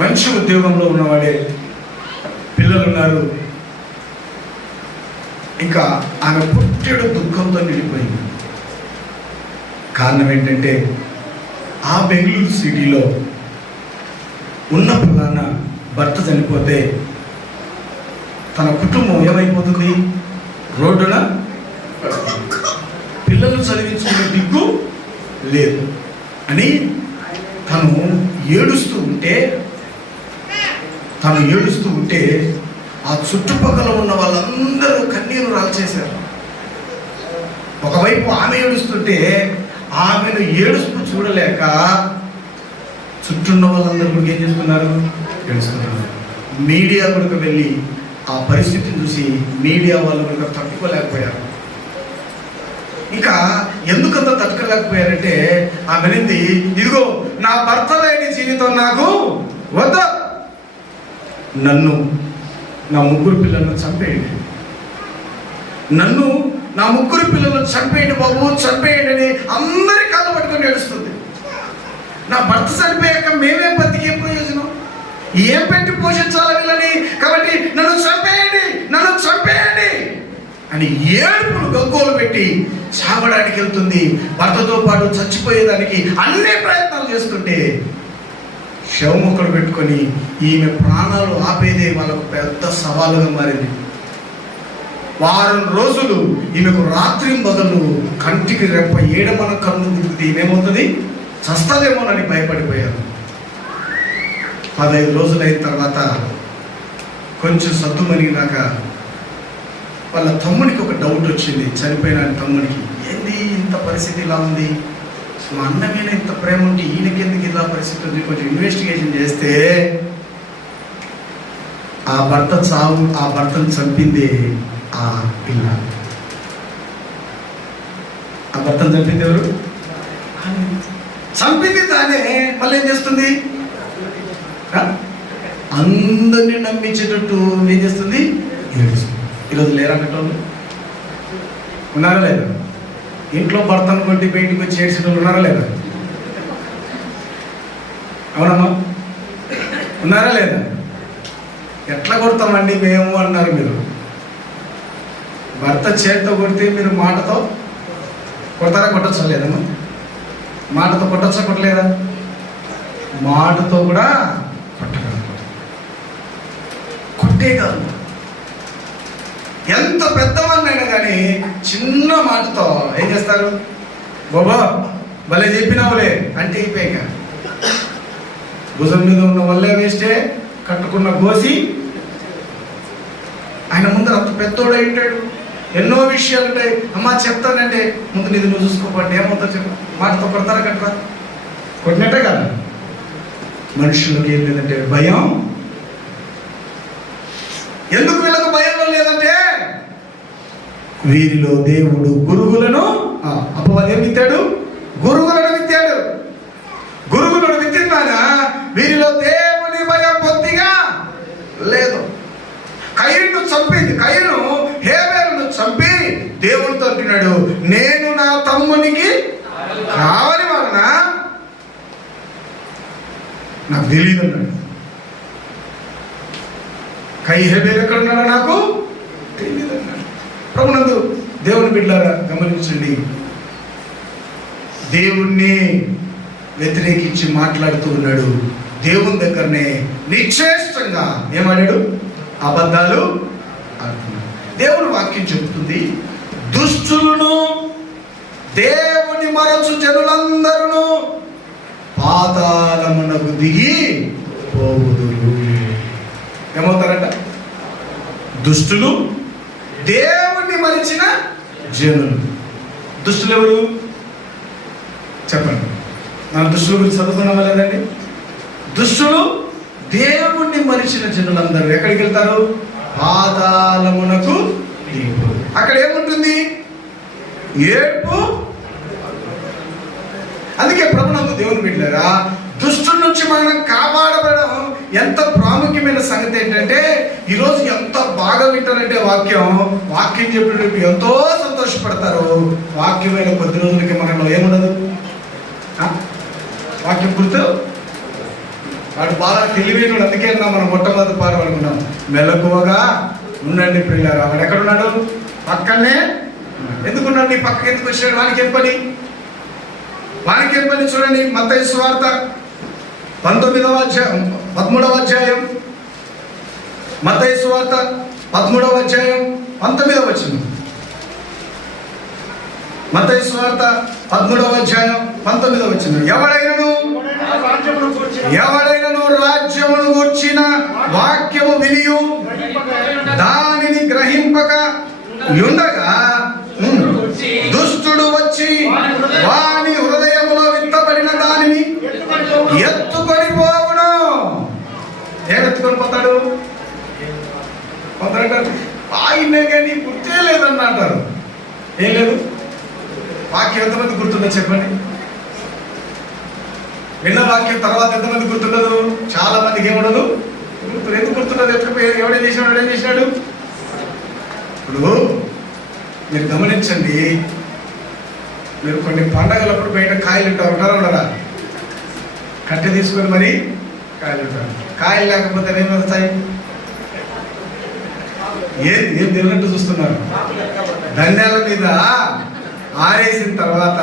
మంచి ఉద్యోగంలో ఉన్నవాడే, పిల్లలు ఉన్నారు. ఇంకా ఆమె పుట్టెడు దుఃఖంతో నిండిపోయింది. కారణం ఏంటంటే ఆ బెంగళూరు సిటీలో ఉన్న ఫలాన భర్త చనిపోతే తన కుటుంబం ఏమైపోతుంది? రోడ్డున. పిల్లలు చదివించుకునే దిక్కు లేదు అని తను ఏడుస్తూ ఉంటే ఆ చుట్టుపక్కల ఉన్న వాళ్ళందరూ కన్నీరు రాల్చేశారు. ఒకవైపు ఆమె ఏడుస్తుంటే ఆమెను ఏడుస్తూ చూడలేక చుట్టూన్న వాళ్ళందరూ కూడా ఏం చేస్తున్నారు? ఏడుస్తున్నారు. మీడియా కూడా వెళ్ళి ఆ పరిస్థితిని చూసి మీడియా వాళ్ళు కూడా తట్టుకోలేకపోయారు. ఇంకా ఎందుకంత తట్టుకోలేకపోయారంటే ఆమె అనేది, ఇదిగో నా భర్త లేని జీవితం నాకు వద్దు, నన్ను నా 3 పిల్లలను చంపేయండి, నన్ను నా 3 పిల్లలను చంపేయండి బాబు, చంపేయండి అని అందరి కాళ్ళు పట్టుకొని ఏడుస్తుంది. నా భర్త చనిపోయాక మేమేం బతికి ఏం ప్రయోజనం? ఏం పెట్టి పోషించాలి వీళ్ళని? కాబట్టి నన్ను చంపేయండి అని ఏడుపులు గగ్గోలు పెట్టి చావడానికి వెళ్తుంది. భర్తతో పాటు చచ్చిపోయేదానికి అన్ని ప్రయత్నాలు చేస్తుంటే శవముక్కలు పెట్టుకొని ఈమె ప్రాణాలు ఆపేదే వాళ్ళకు పెద్ద సవాలుగా మారింది. వారం రోజులు ఈమెకు రాత్రింబగళ్ళు కంటికి రెప్ప ఏడమన కన్ను గుర్తితే ఏమేమవుతుంది, చస్తదేమోనని భయపడిపోయారు. 15 రోజులు అయిన తర్వాత కొంచెం సద్దుమనిగినాక వాళ్ళ తమ్మునికి ఒక డౌట్ వచ్చింది. చనిపోయిన తమ్మునికి, ఏంది ఇంత పరిస్థితి ఇలా ఉంది, మా అన్న మీద ఇంత ప్రేమ ఉంటే ఈయనకెందుకు ఇలా పరిస్థితి ఉంది? కొంచెం ఇన్వెస్టిగేషన్ చేస్తే ఆ భర్తను చంపింది ఆ పిల్ల. ఆ భర్తను చంపింది ఎవరు? చంపింది తానే. మళ్ళీ ఏం చేస్తుంది? అందరినీ నమ్మించేటట్టు ఏం చేస్తుంది? ఏడుస్తుంది. ఈరోజు లేరన్నట్టు ఉన్నారా లేదా? ఇంట్లో భర్తను కొట్టి బయటికి వచ్చి ఏడ్చేటోళ్ళు ఉన్నారా లేదా? అవునమ్మా, ఉన్నారా లేదా? ఎట్లా కొడతామండి మేము అన్నారు మీరు. భర్త చేతితో కొడితే మీరు మాటతో కొడతారా? కొట్టచ్చా లేదమ్మా? మాటతో కొట్టచ్చా కొట్టలేదా? మాటతో కూడా కొట్టే కాదు, ఎంత పెద్దవాడినైనా కానీ చిన్న మాటతో ఏం చేస్తారు? బాబా భలే చెప్పినావులే అంటే అయిపోయాక భుజం మీద ఉన్న వల్లే వేస్తే కట్టుకున్న గోసి ఆయన ముందర అంత పెద్దోడు అయింటాడు. ఎన్నో విషయాలు ఉంటాయి. అమ్మా చెప్తానంటే ముందు నీది నువ్వు చూసుకోకండి, ఏమవుతావు చెప్పు. మాటతో కొడతారా కట్టరా? కొట్టినట్టే కదా. మనుషులకు ఏం లేదంటే భయం. ఎందుకు వీళ్ళకు భయంలో లేదంటే వీరిలో దేవుడు గురుగులను అపవాది ఏం విత్తాడు? గురుగులను విత్తాడు. గురుగులను విత్తినాక వీరిలో దేవుని భయం కొద్దిగా లేదు. కయీను చంపింది. కయీను హేబేలును చంపి దేవునితో అంటున్నాడు, నేను నా తమ్మునికి కావాలి వలన నాకు తెలియదు అన్నాడు. హేబేలు ఎక్కడ ఉన్నాడో నాకు తెలియదు అన్నాడు. ప్రభునందు దేవుని బిడ్డలారా గమనించండి, దేవుణ్ణి వ్యతిరేకించి మాట్లాడుతూ ఉన్నాడు. దేవుని దగ్గరనే నిశ్చేష్టంగా ఏమాడాడు? అబద్ధాలు ఆడుతున్నాడు. దేవుని వాక్యం చెబుతుంది, దుష్టులను దేవుని మరచు జనులందరూ పాతాళమునకు దిగి పోవుదురు. ఏమవుతారంట? దుష్టులు దేవుణ్ణి మరిచిన జనులు. దుష్టులు ఎవరు చెప్పండి? మన దుష్టుల గురించి చదువుకున్నామా లేదండి? దుష్టులు దేవుణ్ణి మరిచిన జనులందరూ ఎక్కడికి వెళ్తారు? పాతాళమునకు. అక్కడ ఏముంటుంది? ఏడ్పు. అందుకే ప్రభునందు దేవుని బిడ్డలారా, దుష్టుల నుంచి మనం కాపాడబడడం ఎంత ప్రాముఖ్యమైన సంగతి ఏంటంటే, ఈరోజు ఎంత బాగా వింటారంటే వాక్యం చెప్పినట్టు ఎంతో సంతోషపడతారు. వాక్యమైన కొద్ది రోజులకి మనలో ఏముండదు. వాక్యం గుర్తు వాడు బాగా తెలివైన, అందుకే మనం మొట్టమొదటి పాఠం అనుకున్నాం, మెలకువగా ఉండండి పిల్లలు. వాడు ఎక్కడున్నాడు? పక్కనే. ఎందుకున్నాడు? నీ పక్కకి ఎందుకు వచ్చాడు? వానికి ఏం పని? చూడండి, మత్తయి సువార్త 13వ అధ్యాయం 13వ అధ్యాయం. మత్తయి సువార్త 13వ అధ్యాయం 19వ వచనం. మత్తయి సువార్త 13వ అధ్యాయం 19వ వచనం. ఎవడైనను రాజ్యమును గూర్చిన వాక్యము వినియు దానిని గ్రహింపక ఉండగా దుష్టుడు వచ్చి వాని హృదయములో విత్తబడిన దానిని ఎత్తుకొని పోవును. ఏడెత్తుకొని పోతాడు? కొందరంటారు ఆయనే కానీ గుర్తే లేదన్న అంటారు. ఏం లేదు. వాక్యం ఎంతమంది గుర్తుందో చెప్పండి? విన్న వాక్యం తర్వాత ఎంతమంది గుర్తుండదు? చాలా మందికి ఏముండదు. ఎందుకు గుర్తుండదు? ఎవడేం చేసినాడు? ఇప్పుడు మీరు గమనించండి, మీరు కొన్ని పండగలప్పుడు బయట కాయలు ఉంటారా ఉండరా? కట్టె తీసుకొని మరి కాయలు ఉంటారు. కాయలు లేకపోతే ఏమి వస్తాయి? ఏం తెలియనట్టు చూస్తున్నారు? దండాల మీద ఆరేసిన తర్వాత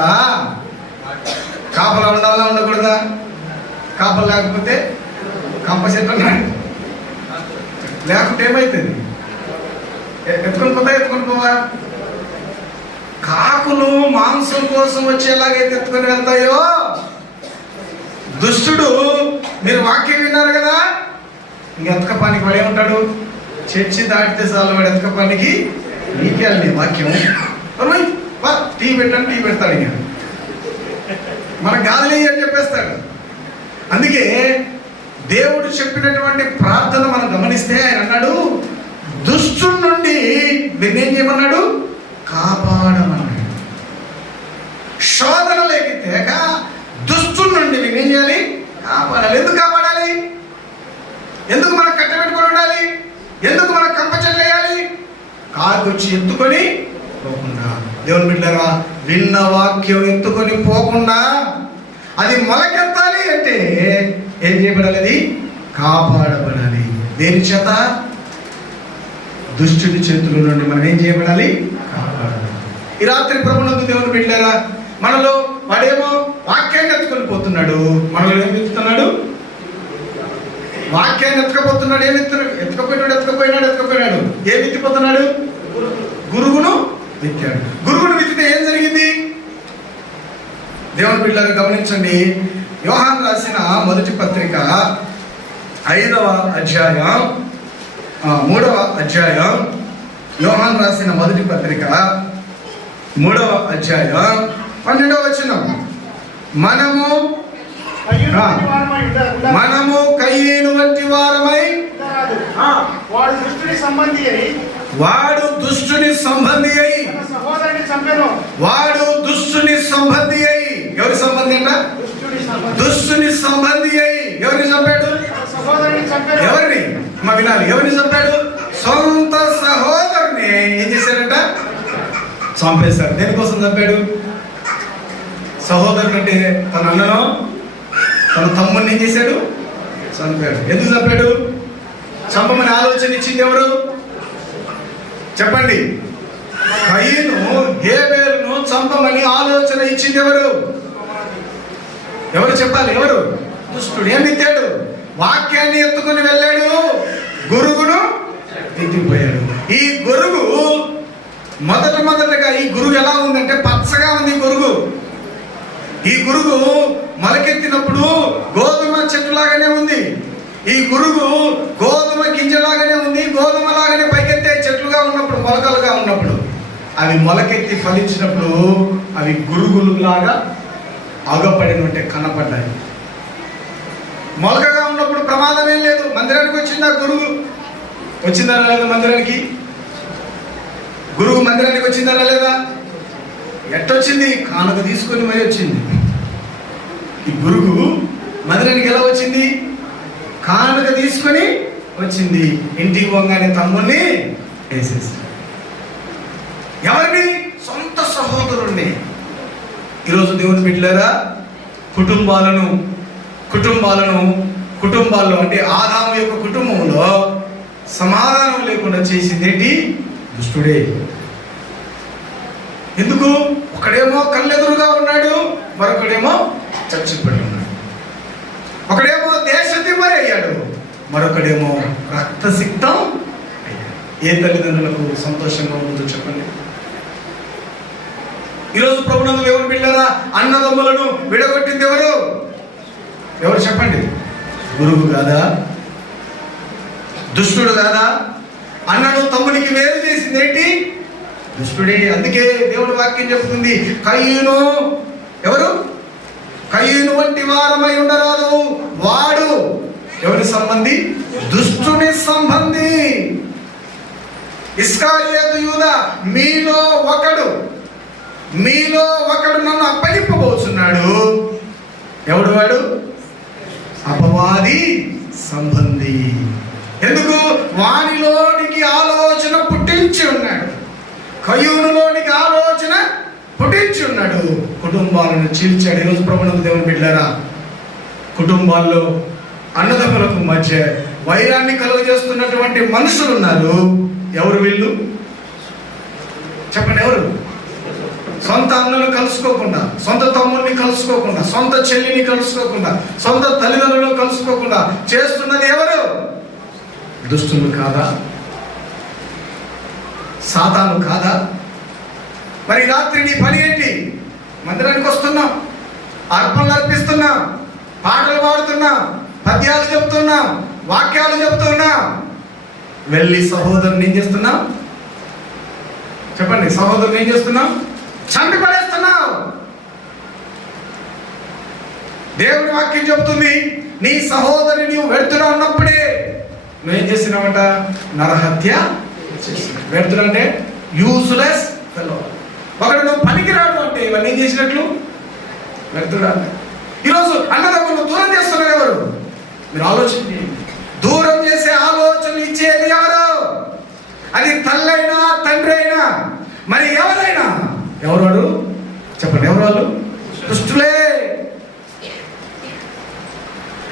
కాపలా ఉండాలా ఉండకూడదా? కాపలు లేకపోతే కంప చెట్టు అన్నాడు. లేకుంటే ఏమైతుంది? ఎత్తుకొని పోవా? కాకులు మాంసం కోసం వచ్చేలాగైతే ఎత్తుకొని వెళ్తాయో, దుష్టుడు, మీరు వాక్యం విన్నారు కదా, ఇంకెతక పనికి వాడు ఏముంటాడు? చర్చి దాటితే చాలు వాడు ఎతక పనికి నీకేళ్ళి వాక్యం టీ పెట్టాను, టీ పెడతాడు. ఇక మనకు గాలి అని చెప్పేస్తాడు. అందుకే దేవుడు చెప్పినటువంటి ప్రార్థన మనం గమనిస్తే ఆయన అన్నాడు, దుష్టుడి నుండి నేనేం చేయమన్నాడు? కాపాడమన్నాడు. శోధన లేకపోతే దుష్టుడి నుండి నేనేం చేయాలి? కాపాడాలి. ఎందుకు కాపాడాలి? ఎందుకు మనం కట్టబెట్టుకొని ఉండాలి? ఎందుకు మనం కంపచెల్లేయాలి? కాకొచ్చి ఎత్తుకొని పోకుండా. దేవుని బిడ్డలారా, విన్న వాక్యం ఎత్తుకొని పోకుండా అది మొలకెత్తాలి అంటే ఏం చేయబడాలి? అది కాపాడబడాలి. దేని చేత? దుష్టుడి చేతుల నుండి మనం ఏం చేయబడాలి? కాపాడాలి. ఈ రాత్రి ప్రభునందు దేవుని బిడ్డలారా, మనలో వాడేమో వాక్యాన్ని ఎత్తుకొని పోతున్నాడు, మనలో ఏం ఎత్తుతున్నాడు? వాక్యాన్ని ఎత్తుకపోతున్నాడు. ఎత్తుకపోయినాడు. ఏమి ఎత్తిపోతున్నాడు? గురుగును ఎత్తాడు. గురుగును ఎత్తితే ఏం జరిగింది? దేవుని బిడ్డలారా గమనించండి. యోహాను రాసిన మొదటి పత్రిక 5వ అధ్యాయం 3వ అధ్యాయం, యోహాను రాసిన మొదటి పత్రిక 3వ అధ్యాయం 12వ వచనం. మనము కయీను వంటి వారమై, వాడు దుష్టుని సంబంధి అయి వాడు దుష్టుని సంబంధి అయి ఎవరి సంబంధి అంట? దుష్టుని సంబంధి అయి ఎవరిని చంపాడు? ఎవరిని? మా వినాలి. ఎవరిని చంపాడు? సొంత సహోదరుని ఏం చేశాడంట? చంపేశాడు. దేనికోసం చంపాడు? సహోదరుడు అంటే తన అన్నను, తన తమ్ముడిని ఏం చేశాడు? చంపాడు. ఎందుకు చంపాడు? చంపమని ఆలోచన ఇచ్చింది ఎవరు? చెప్పండి. కయీను హేబేలును చంపమని ఆలోచన ఇచ్చింది ఎవరు? ఎవరు చెప్పాలి? ఎవరు? దుష్టుడు. ఏం ఎత్తాడు? వాక్యాన్ని ఎత్తుకుని వెళ్ళాడు, గురుగును ఎత్తిపోయాడు. ఈ గురుగు మొదటగా ఈ గురుగు ఎలా ఉందంటే పచ్చగా ఉంది. ఈ గురుగు మొలకెత్తినప్పుడు గోధుమ చెట్టులాగానే ఉంది. ఈ గురుగు గోధుమ గింజలాగానే ఉంది. గోధుమ లాగానే పైకెత్తే చెట్లుగా ఉన్నప్పుడు, మొలకలుగా ఉన్నప్పుడు, అవి మొలకెత్తి ఫలించినప్పుడు అవి గురుగులు లాగా ఆగపడినట్టే కనపడ్డాయి. మొలకగా ఉన్నప్పుడు ప్రమాదం ఏం లేదు. మందిరానికి వచ్చిందా గురుగు? వచ్చిందా లేదా? మందిరానికి గురువు మందిరానికి వచ్చిందా లేదా? ఎట్టొచ్చింది? కానుక తీసుకొని మరి వచ్చింది. ఈ గురువు మందిరానికి ఎలా వచ్చింది? కానుక తీసుకొని వచ్చింది. ఇంటికి పోగానే తమ్ముడిని వేసేసి, ఎవరిని? సొంత సహోదరుణ్ణి. ఈరోజు దేవుని బిడ్డలారా, కుటుంబాల్లో అంటే ఆదాము యొక్క కుటుంబంలో సమాధానం లేకుండా చేసింది ఏంటి? దుష్టుడే. ఎందుకు? ఒకడేమో కళ్ళెదురుగా ఉన్నాడు, మరొకడేమో చచ్చిపడి ఉన్నాడు. ఒకడేమో దేశదిమ్మరి అయ్యాడు, మరొకడేమో రక్తసిక్తం అయ్యాడు. ఏ తల్లిదండ్రులకు సంతోషంగా ఉంటుందో చెప్పండి. ఈరోజు ప్రభునందు ఎవరు బిడ్డలారా, అన్నదమ్ములను విడగొట్టింది ఎవరు? ఎవరు చెప్పండి? గురువు కాదా? దుష్టుడు కాదా? అన్నను తమ్మునికి వేరు చేసింది ఏంటి? దుష్టుడే. అందుకే దేవుడి వాక్యం చెప్తుంది, కయీను ఎవరు? కయీను వంటి వారమై ఉండరాదు. వాడు ఎవరి సంబంధి? దుష్టుని సంబంధి. ఇస్కారియోతు యూదా, మీలో ఒకడు నన్ను అప్పగింపబోతున్నాడు. ఎవడు వాడు? అపవాది సంబంధి. ఎందుకు? వానిలోనికి ఆలోచన పుట్టించి ఉన్నాడు. కయీనులోనికి ఆలోచన పుట్టించి ఉన్నాడు. కుటుంబాలను చీల్చాడు. ఈరోజు ప్రభునందు దేవుని బిడ్డలారా, కుటుంబాల్లో అన్నదమ్ములకు మధ్య వైరాన్ని కలుగజేస్తున్నటువంటి మనుషులు ఉన్నారు. ఎవరు వీళ్ళు? చెప్పండి, ఎవరు? సొంత అన్నను కలుసుకోకుండా, సొంత తమ్ముడిని కలుసుకోకుండా, సొంత చెల్లిని కలుసుకోకుండా, సొంత తల్లిదండ్రులను కలుసుకోకుండా చేస్తున్నది ఎవరు? దుష్టులు కాదా? సాతాను కాదా? మరి రాత్రి నీ పని ఏంటి? మందిరానికి వస్తున్నాం, అర్పణలు అర్పిస్తున్నాం, పాటలు పాడుతున్నాం, పద్యాలు చెప్తున్నాం, వాక్యాలు చెప్తున్నాం. వెళ్ళి సహోదరుని ఏం చేస్తున్నాం? చెప్పండి, సహోదరుని ఏం చేస్తున్నాం? చంపి పడేస్తున్నావు. దేవుడి వాక్యం చెబుతుంది, నీ సహోదరి నీవు వెళ్తున్నా ఉన్నప్పుడే నువ్వేం చేస్తున్నావంట? నరహత్య చేస్తున్నావు. వెళ్తున్నా అంటే యూస్లెస్ ఫెలో. ఒకడు నువ్వు పనికిరాడు అంటే ఇవన్నీ ఏం చేసినట్లు? వెళ్తున్నా. ఈరోజు అన్నదమ్ములు దూరం చేస్తున్నారు ఎవరు? మీరు ఆలోచించి, దూరం చేసే ఆలోచనలు ఇచ్చేది ఎవరు? అది తల్లైనా తండ్రి అయినా మరి ఎవరైనా. ఎవరు వాడు? చెప్పండి, ఎవరు వాళ్ళు? దుష్టులే.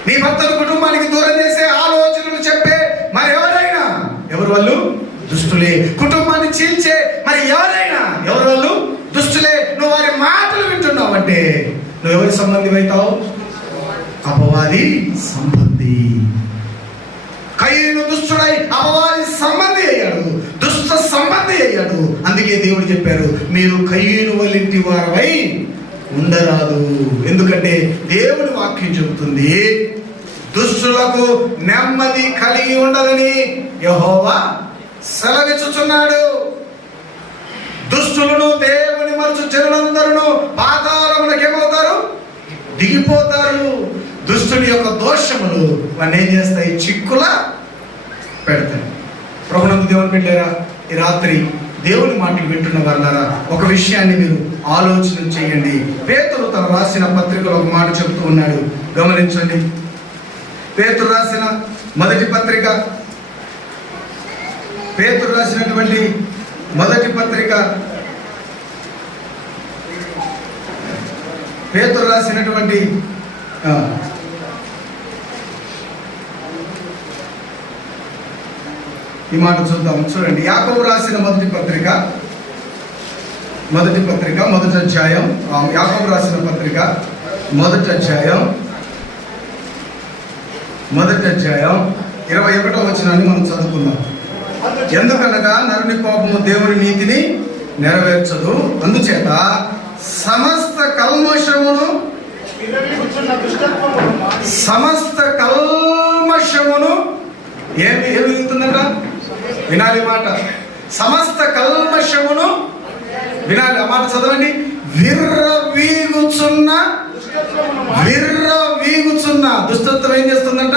నీ భర్తను కుటుంబానికి దూరం చేసే ఆలోచనలు చెప్పే మరి ఎవరైనా ఎవరు వాళ్ళు? దుష్టులే. కుటుంబాన్ని చీల్చే మరి ఎవరైనా ఎవరు వాళ్ళు? దుష్టులే. నువ్వు వారి మాటలు వింటున్నావు అంటే నువ్వు ఎవరి సంబంధి అవుతావు? అపవాది సంబంధి. కయీను దుష్టుడై అపవాది సంబంధి అయ్యాడు, దుష్ట సంబంధి అయ్యాడు. అందుకే దేవుడు చెప్పారు, మీరు కయీను వలింటి వారై ఉండరాదు. ఎందుకంటే దేవుని వాక్యం చెబుతుంది, దుష్టులకు నెమ్మది కలిగి ఉండదని యెహోవా సెలవిచ్చుచున్నాడు. దుష్టులను దేవుని మరచు జనులందరూ పాతాళమునకు ఏమవుతారు? దిగిపోతారు. దుష్టుని యొక్క దోషములు వాడిని ఏం చేస్తాయి? చిక్కుల పెడతాయి. ప్రభునందు దేవుని బిడ్డలారా, ఈ రాత్రి దేవుని మాటలు వింటున్న వాళ్ళారా, ఒక విషయాన్ని మీరు ఆలోచన చేయండి. పేతురు తన రాసిన పత్రికలో ఒక మాట చెప్తూ ఉన్నాడు, గమనించండి. పేతురు రాసిన మొదటి పత్రిక, పేతురు రాసినటువంటి మొదటి పత్రిక, పేతురు రాసినటువంటి ఈ మాట చూద్దాం. చూడండి, యాకోబు రాసిన మొదటి పత్రిక మొదటి అధ్యాయం, యాకోబు రాసిన పత్రిక మొదటి అధ్యాయం 21వ వచనాన్ని మనం చదువుకుందాం. ఎందుకనగా నరుని కోపము దేవుని నీతిని నెరవేర్చదు, అందుచేత సమస్త కల్మషమును ఏమి ఎదుగుతుందట? వినాలి మాట. సమస్త కల్మషమును వినాలి. ఆ మాట చదవండి. విర్రవీగుచున్న దుష్టత్వం ఏం చేస్తుందంట?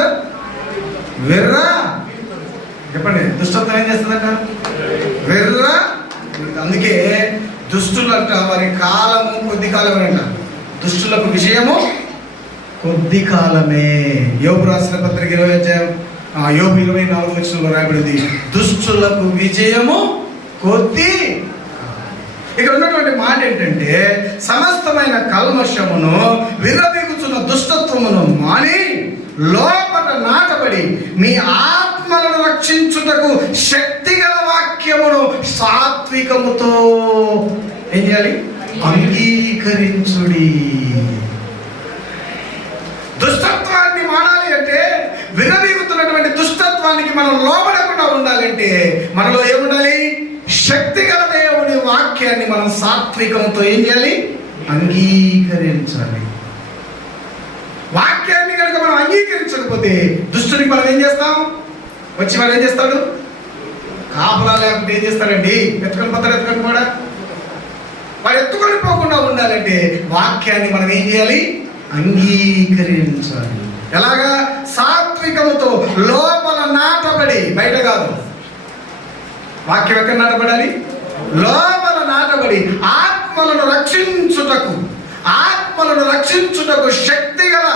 చెప్పండి, దుష్టత్వం ఏం చేస్తుందంట? అందుకే దుష్టులంట వారి కాలము కొద్ది కాలమేనంట. దుష్టులకు విజయము కొద్ది కాలమే. యోబు రాసిన పత్రిక 20 అధ్యాయం యోబు 24 వచనంలో రాయబడింది, దుష్టులకు విజయము కొద్ది. ఇక్కడ ఉన్నటువంటి మాట ఏంటంటే, సమస్తమైన కల్మషమును విర్రవీగుచున్న దుష్టత్వమును మాని లోపట నాటబడి మీ ఆత్మలను రక్షించుటకు శక్తిగల వాక్యమును సాత్వికముతో ఏం చేయాలి? అంగీకరించుడి. దుష్టత్వాన్ని మానాలి అంటే, విర్రవీగుతున్నటువంటి దుష్టత్వానికి మనం లోబడకుండా ఉండాలంటే మనలో ఏముండాలి? శక్తిగల దేవుని వాక్యాన్ని మనం సాత్వికంతో ఏం చేయాలి? అంగీకరించాలి. వాక్యాన్ని కనుక మనం అంగీకరించకపోతే దుష్టునికి మనం ఏం చేస్తాం? వచ్చి వాడు ఏం చేస్తాడు? కాపలా లేకపోతే ఏం చేస్తాడండి? ఎత్తుకొని పోతాడు. ఎత్తుకొని కూడా వాడు ఎత్తుకొని పోకుండా ఉండాలంటే వాక్యాన్ని మనం ఏం చేయాలి? అంగీకరించాలి. ఎలాగా? సాత్వికముతో లోపల నాటబడి, బయట కాదు. వాక్యం ఎక్కడ నాటబడాలి? లోపల నాటబడి ఆత్మలను రక్షించుటకు శక్తిగల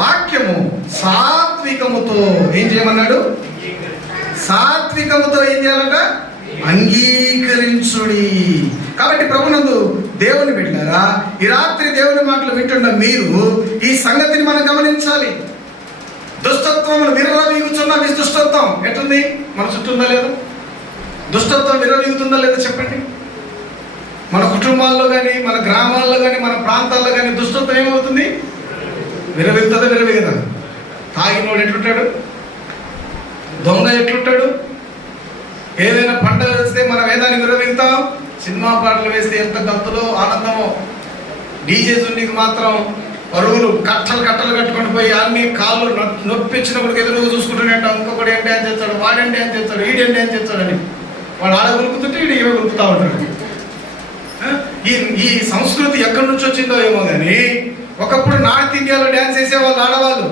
వాక్యము సాత్వికముతో ఏం చేయమన్నాడు? సాత్వికముతో ఏం చేయాలంట? అంగీకరించుడి. కాబట్టి ప్రభునందు దేవుని బిడ్డలారా, ఈ రాత్రి దేవుని మాటలు వింటున్న మీరు ఈ సంగతిని మనం గమనించాలి. దుష్టత్వం విర్రవీగుతున్న దుష్టత్వం ఎట్లుంది? మన చుట్టూ ఉందా లేదా? దుష్టత్వం విర్రవీగుతుందా లేదా చెప్పండి. మన కుటుంబాల్లో కానీ, మన గ్రామాల్లో కానీ, మన ప్రాంతాల్లో కానీ దుష్టత్వం ఏమవుతుంది? విర్రవీగుతుందా విర్రవీగదా? తాగినోడు ఎట్లుంటాడు? దొంగ ఎట్లుంటాడు? ఏదైనా పండుగ వేస్తే మనం ఏదానికి విర్రవీగుతాం? సినిమా పాటలు వేస్తే ఎంత గంతులో ఆనందమో, డీజే జున్నికి మాత్రం పరుగులు కట్టలు కట్టుకొని పోయి అన్ని కాళ్ళు నొప్పించినప్పుడు ఎదురుగా చూసుకుంటున్నట్టు ఇంకొకటి ఏంటి అని చేస్తాడు, వాడేంటి అని చేస్తాడు, ఈడేంటి అని చేస్తాడు అని వాడు ఆడ గురుకుతుంటే ఈడు ఇవే గురుకుతా ఉంటాడు. ఈ సంస్కృతి ఎక్కడి నుంచి వచ్చిందో ఏమో కానీ ఒకప్పుడు నార్త్ ఇండియాలో డ్యాన్స్ వేసేవాళ్ళు ఆడవాళ్ళు.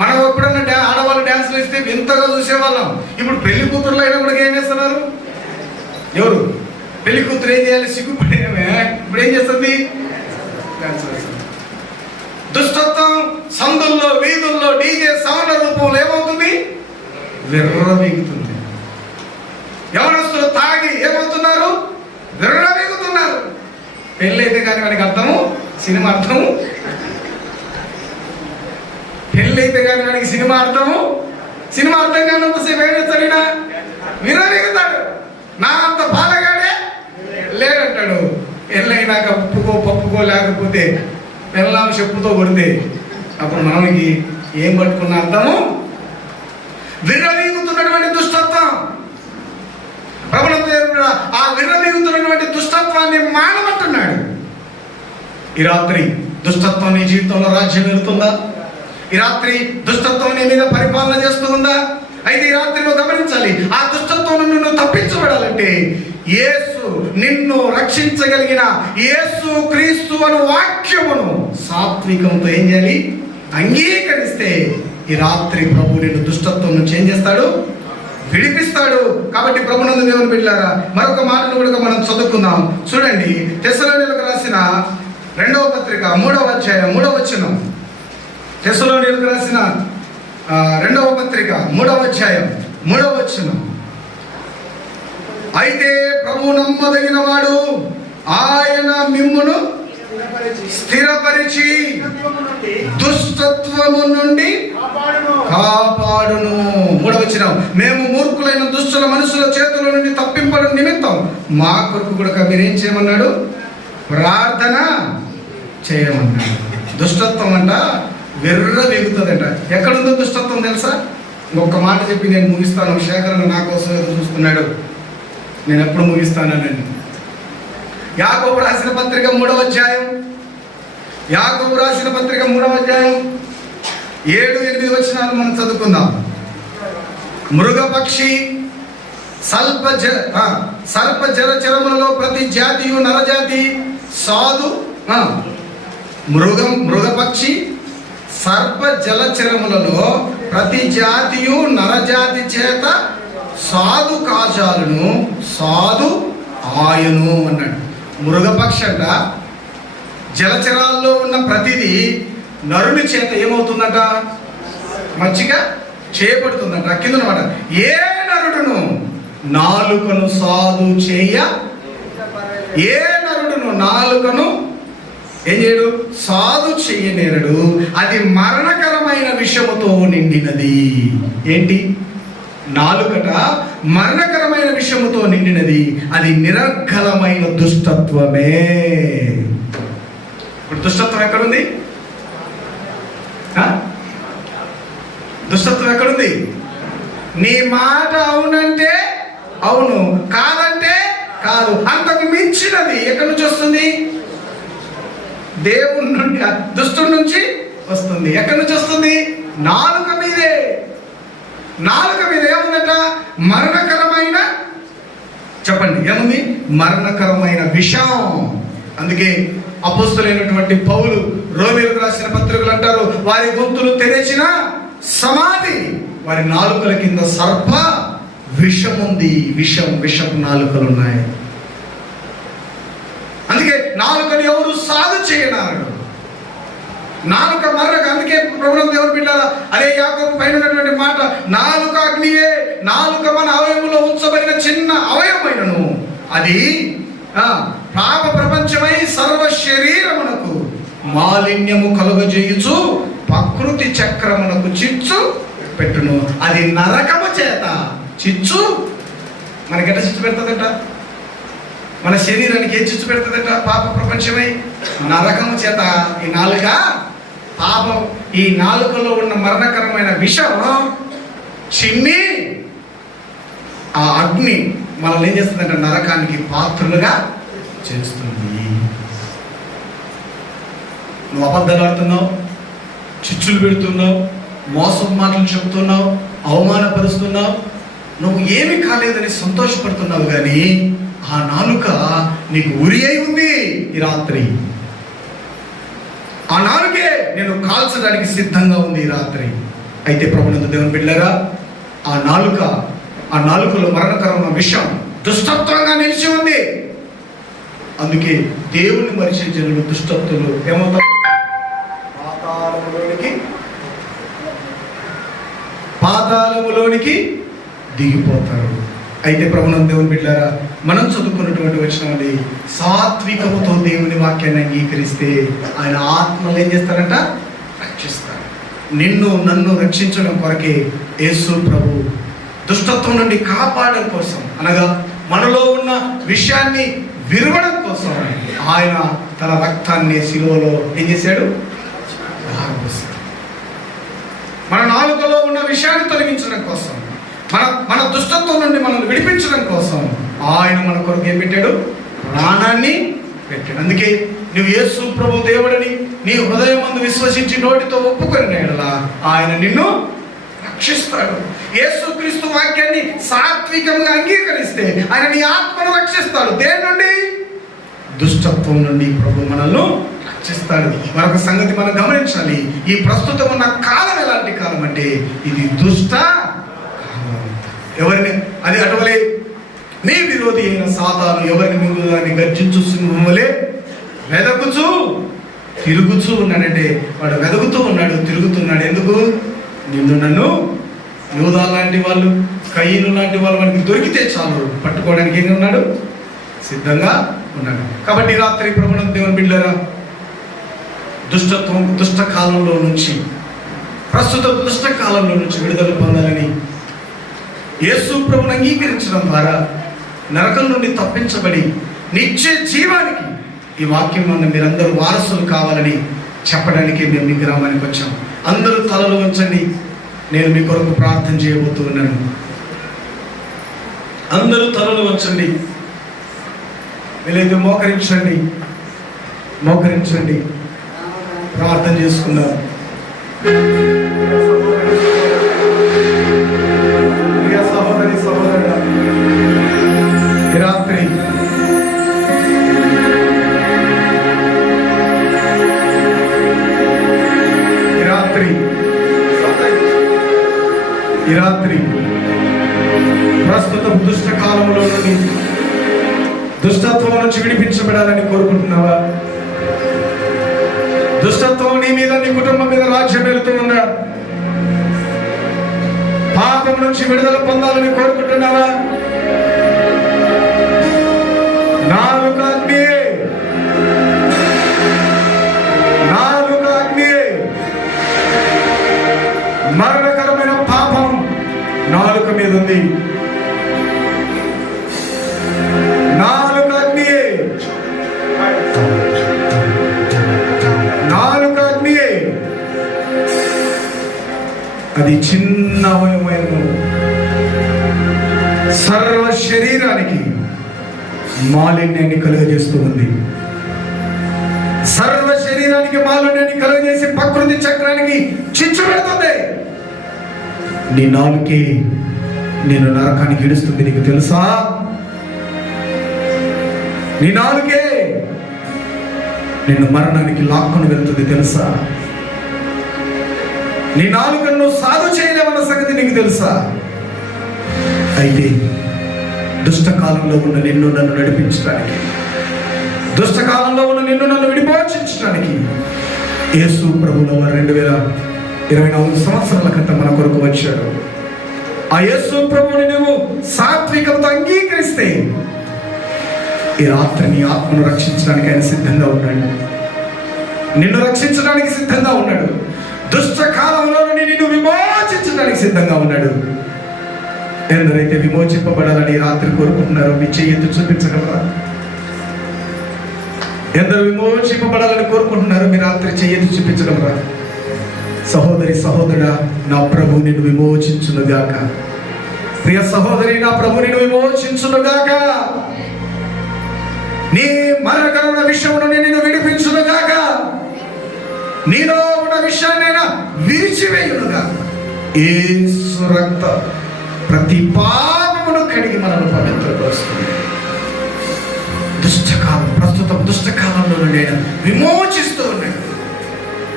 మనం ఎప్పుడన్నా ఆడవాళ్ళు డ్యాన్స్లు వేస్తే వింతగా చూసేవాళ్ళం. ఇప్పుడు పెళ్లి కూతురులో అయినా కూడా ఏం చేస్తున్నారు? ఎవరు పెళ్లి కూతురు ఏం చేయాలి? సిగ్గుపడేమే. ఇప్పుడు ఏం చేస్తుంది? డ్యాన్స్ వేస్తుంది. దుష్టత్వం సందుల్లో వీధుల్లో డీజే సౌండ్ల రూపంలో ఏమవుతుంది? విర్రవీగుతుంది. యవనస్తులు తాగి ఏమవుతున్నారు? విర్రవీగుతున్నారు. పెళ్ళైతే కానీ వాడికి అర్థము సినిమా అర్థము, పెళ్ళైతే కానీ వాడికి సినిమా అర్థము, సినిమా అర్థం కానంతసేపు ఏం చేస్తాడు? ఈయన విర్రవీగుతాడు. నా అంత బాలగాడే లేడంటాడు. పెళ్ళైనాక ఉప్పుకో పప్పుకో లేకపోతే పెళ్ళాం చెప్పుతో కొడితే అప్పుడు మనకి ఏం పట్టుకున్న అర్థము? విర్రవీగుతున్నటువంటి దుష్టత్వం. ప్రభుత్వ ఆ విర్రవీగుతున్నటువంటి దుష్టత్వాన్ని మానమంటున్నాడు. ఈ రాత్రి దుష్టత్వం నీ జీవితంలో రాజ్యం వెళ్తుందా? ఈ రాత్రి దుష్టత్వం నీ మీద పరిపాలన చేస్తూ ఉందా? అయితే ఈ రాత్రి నువ్వు గమనించాలి, ఆ దుష్టత్వం నుండి నువ్వు తప్పించబడాలంటే యేసు నిన్ను రక్షించగలిగిన యేసు క్రీస్తు అను వాక్యమును సాత్వికంతో ఏం చేయాలి? అంగీకరిస్తే ఈ రాత్రి ప్రభు నిన్ను దుష్టత్వం నుంచి ఏం చేస్తాడు? విడిపిస్తాడు. కాబట్టి ప్రభునందు దేవుని బిడ్డలారా, మరొక మాటను కూడా మనం చదువుకుందాం. చూడండి, తెస్సలోనియులకు రాసిన 2వ పత్రిక 3వ అధ్యాయం 3వ వచనం. తెస్సలోనియులకు రాసిన 2వ పత్రిక 3వ అధ్యాయం 3వ వచనం. అయితే ప్రభు నమ్మదగిన వాడు, ఆయన మిమ్మును స్థిరపరిచి దుష్టత్వము నుండి కాపాడును. 3వ వచనం. మేము మూర్ఖులైన దుష్టుల మనుషుల చేతుల నుండి తప్పింపడం నిమిత్తం మా కొరకు కూడా మీరేం చేయమన్నాడు? ప్రార్థన చేయమన్నాడు. దుష్టత్వం అంట విర్రవీగుతుందంట. ఎక్కడుందో దుష్టత్వం తెలుసా? ఇంకొక మాట చెప్పి నేను ముగిస్తాను. శేఖరణ నా కోసం ఎదురు చూస్తున్నాడు. నేను ఎప్పుడు ముగిస్తానండి. యాకోబు రాసిన పత్రిక 3వ అధ్యాయం, యాకోబు రాసిన పత్రిక 3వ అధ్యాయం 7-8 వచనాలు మనం చదువుకుందాం. మృగపక్షి సర్ప జలచరములలో ప్రతి జాతియు నరజాతి సాధు మృగపక్షి సర్ప జలచరములలో ప్రతి జాతియు నరజాతి చేత సాధు కాజాలను సాధు ఆయను అన్నాడు. మృగపక్షి అంట జలచరాల్లో ఉన్న ప్రతిదీ నరుని చేత ఏమవుతుందట? మంచిగా చేయబడుతుందంట. కింద అనమాట, ఏ నరుడును నాలుకను సాధు చేయ, ఏ నరుడును నాలుకను ఏం చేయడు? సాధు చెయ్యనేరడు. అది మరణకరమైన విషముతో నిండినది. ఏంటి? నాలుకట మరణకరమైన విషముతో నిండినది. అది నిరర్గళమైన దుష్టత్వమే. ఇప్పుడు దుష్టత్వం ఎక్కడుంది? దుష్టత్వం ఎక్కడుంది? నీ మాట అవునంటే అవును, కాదంటే కాదు. అంతకు మించినది ఎక్కడి నుంచి వస్తుంది? దేవుని నుండి, దుష్టుడి నుంచి వస్తుంది. ఎక్కడి నుంచి వస్తుంది? నాలుక మీదే. నాలుక మీద ఏముందట? మరణకరమైన, చెప్పండి ఏముంది? మరణకరమైన విషం. అందుకే అపోస్తలుడైనటువంటి పౌలు రోమీయులకు రాసిన పత్రికలు అంటారు, వారి గొంతులు తెరచిన సమాధి, వారి నాలుకల కింద సర్ప విషం ఉంది. విషపు నాలుకలు ఉన్నాయి. అందుకే నాలుకను ఎవరు సాధు చేయనారు. నాలుక మరొక. అందుకే ప్రభుత్వం దేవుని బిడ్డలారా, అదే యాకోబు పైన ఉన్నటువంటి మాట, నాలుక అగ్నియే. నాలుక మన అవయములో ఉంచబడిన చిన్న అవయమైనను అది పాప ప్రపంచమై సర్వ శరీరమునకు మాలిన్యము కలుగజేయుచు ప్రకృతి చక్రమునకు చిచ్చు పెట్టును, అది నరకము చేత చిచ్చు. మనకెట చిచ్చు పెడుతుందట? మన శరీరానికి ఏ చిచ్చు పెడుతుందట? పాప ప్రపంచమై నరకము చేత. ఈ నాలుక పాపం, ఈ నాలుకలో ఉన్న మరణకరమైన విషం చిమ్మి ఆ అగ్ని మనల్ని ఏం చేస్తుందంటే నరకానికి పాత్రులుగా చేస్తుంది. నువ్వు అబద్ధాలు ఆడుతున్నావు, చిచ్చులు పెడుతున్నావు, మోసం మాటలు చెబుతున్నావు, అవమానపరుస్తున్నావు, నువ్వు ఏమి కాలేదని సంతోషపడుతున్నావు, కానీ ఆ నాలుక నీకు ఉరి అయి ఉంది. ఈ రాత్రి ఆ నాలుకే నేను కాల్చడానికి సిద్ధంగా ఉంది ఈ రాత్రి. అయితే ప్రభునందు దేవుని బిడ్డలారా, ఆ నాలుకలో మరణకరమైన విషం దుష్టత్వంగా నిలిచి ఉంది. అందుకే దేవుని మరిచే జనులు దుష్టత్తులు ఏమవుతారు? పాతాళములోనికి దిగిపోతారు. అయితే ప్రభునందు దేవుని బిడ్డలారా, మనం చదువుకున్నటువంటి వచనం అది, సాత్వికముతో దేవుని వాక్యాన్ని అంగీకరిస్తే ఆయన ఆత్మలు ఏం చేస్తారంట? రక్షిస్తారు. నిన్ను నన్ను రక్షించడం కొరకే యేసు ప్రభు దుష్టత్వం నుండి కాపాడడం కోసం, అనగా మనలో ఉన్న విషయాన్ని విరవడం కోసం ఆయన తన రక్తాన్ని శిలువలో ఏం చేశాడు? మన నాలుకలో ఉన్న విషయాన్ని తొలగించడం కోసం, మన దుష్టత్వం నుండి మనల్ని విడిపించడం కోసం ఆయన మన కొరకు ఏం పెట్టాడు? ప్రాణాన్ని పెట్టాడు. అందుకే నువ్వు యేసు ప్రభు దేవుడని నీ హృదయం మందు విశ్వసించి నోటితో ఒప్పుకొని ఎడలా ఆయన నిన్ను రక్షిస్తాడు. యేసుక్రీస్తు వాక్యాన్ని సాత్వికంగా అంగీకరిస్తే ఆయన నీ ఆత్మను రక్షిస్తాడు. దేని నుండి? దుష్టత్వం నుండి ప్రభు మనల్ని రక్షిస్తాడు. మరొక సంగతి మనం గమనించాలి, ఈ ప్రస్తుతం ఉన్న కాలం ఎలాంటి కాలం అంటే ఇది దుష్ట కాలం. ఎవరిని అది అటువలే నీ విరోధి అయిన సాతాను ఎవరిని మింగుదాన్ని గర్జించు సింహములే వెదకుచూ తిరుగుచూ ఉన్నాడంటే, వాడు వెదకుతూ ఉన్నాడు, తిరుగుతున్నాడు. ఎందుకు? నిన్ను నన్ను యూదా లాంటి వాళ్ళు, కయ్యను లాంటి వాళ్ళు మనకి దొరికితే చాలు పట్టుకోవడానికి ఏమి ఉన్నాడు? సిద్ధంగా ఉన్నాడు. కాబట్టి రాత్రి ప్రభునందు దేవుని బిడ్డలారా, దుష్ట కాలంలో నుంచి, ప్రస్తుత దుష్ట కాలంలో నుంచి విడుదల పొందాలని యేసు ప్రభుని అంగీకరించడం ద్వారా నరకం నుండి తప్పించబడి నిత్య జీవానికి ఈ వాక్యం వల్ల మీరందరూ వారసులు కావాలని చెప్పడానికి మేము మీ గ్రామానికి వచ్చాం. అందరూ తలలు వంచండి, నేను మీ కొరకు ప్రార్థన చేయబోతూ ఉన్నాను. అందరూ తలలు వంచండి, వీలైతే మోకరించండి, ప్రార్థన చేసుకుందాం. సహోదరుడా, ఈ రాత్రి ప్రస్తుత దుష్ట కాలంలో నుండి, దుష్టత్వం నుంచి విడిపించబడాలని కోరుకుంటున్నావా? దుష్టత్వం నీ మీద, నీ కుటుంబం మీద రాజ్యం వెళుతూ ఉందా? పాపం నుంచి విడుదల పొందాలని కోరుకుంటున్నావా? నాలుక అగ్ని, మరణకరమైన పాపం నాలుక మీద ఉంది. నాలుక అగ్ని, అది చిన్న అవయవమైన సర్వ శరీరానికి మాలిన్యాన్ని కలుగజేస్తూ ఉంది. సర్వ శరీరానికి మాలిన్యాన్ని కలుగజేసి ప్రకృతి చక్రానికి చిచ్చు పెడుతుంది. నీ నాలుకే నేను నరకానికి ఇడుస్తుంది, నీకు తెలుసా? నీ నాలుకే నిన్ను మరణానికి లాక్కుని వెళ్తుంది, తెలుసా? నీ నాలుకను సాధు చేయలేమన్న సంగతి నీకు తెలుసా? అయితే దుష్టకాలంలో ఉన్న నిన్ను నన్ను నడిపించడానికి, దుష్టకాలంలో ఉన్న నిన్ను నన్ను విడిపోషించడానికి యేసు ప్రభువుల వారు 2024 సంవత్సరాల క్రితం మన కొరకు వచ్చాడు. ఆ యేసు ప్రభువుని నువ్వు సాత్వికంతో అంగీకరిస్తే ఈ రాత్రి నీ ఆత్మను రక్షించడానికి ఆయన సిద్ధంగా ఉన్నాడు. నిన్ను రక్షించడానికి సిద్ధంగా ఉన్నాడు. దుష్ట కాలంలో నుండి నిన్ను విమోచించడానికి సిద్ధంగా ఉన్నాడు. ఎందరైతే విమోచింపబడాలని రాత్రి కోరుకుంటున్నారో మీ చెయ్యి చూపించగలరా? ఎందరు విమోచింపబడాలని కోరుకుంటున్నారో మీ రాత్రి చెయ్యి చూపించగలరా? సహోదరి సహోదరుడా, నా ప్రభు నిన్ను విమోచించునుగాక. ప్రియ సహోదరి, నా ప్రభు నిన్ను విమోచించునుగాక. నీ మరణకరమైన విషయం నుండి నిన్ను విడిపించునుగాక. నీలో ఉన్న విషయాన్నైనా విరిచివేయునుగా. యేసు రక్తం ప్రతి పాపమును కడిగి మనల్ని పవిత్రపరుస్తుంది. దుష్టకాలం, ప్రస్తుతం దుష్టకాలంలో నేను విమోచిస్తూ ఉన్నాడు.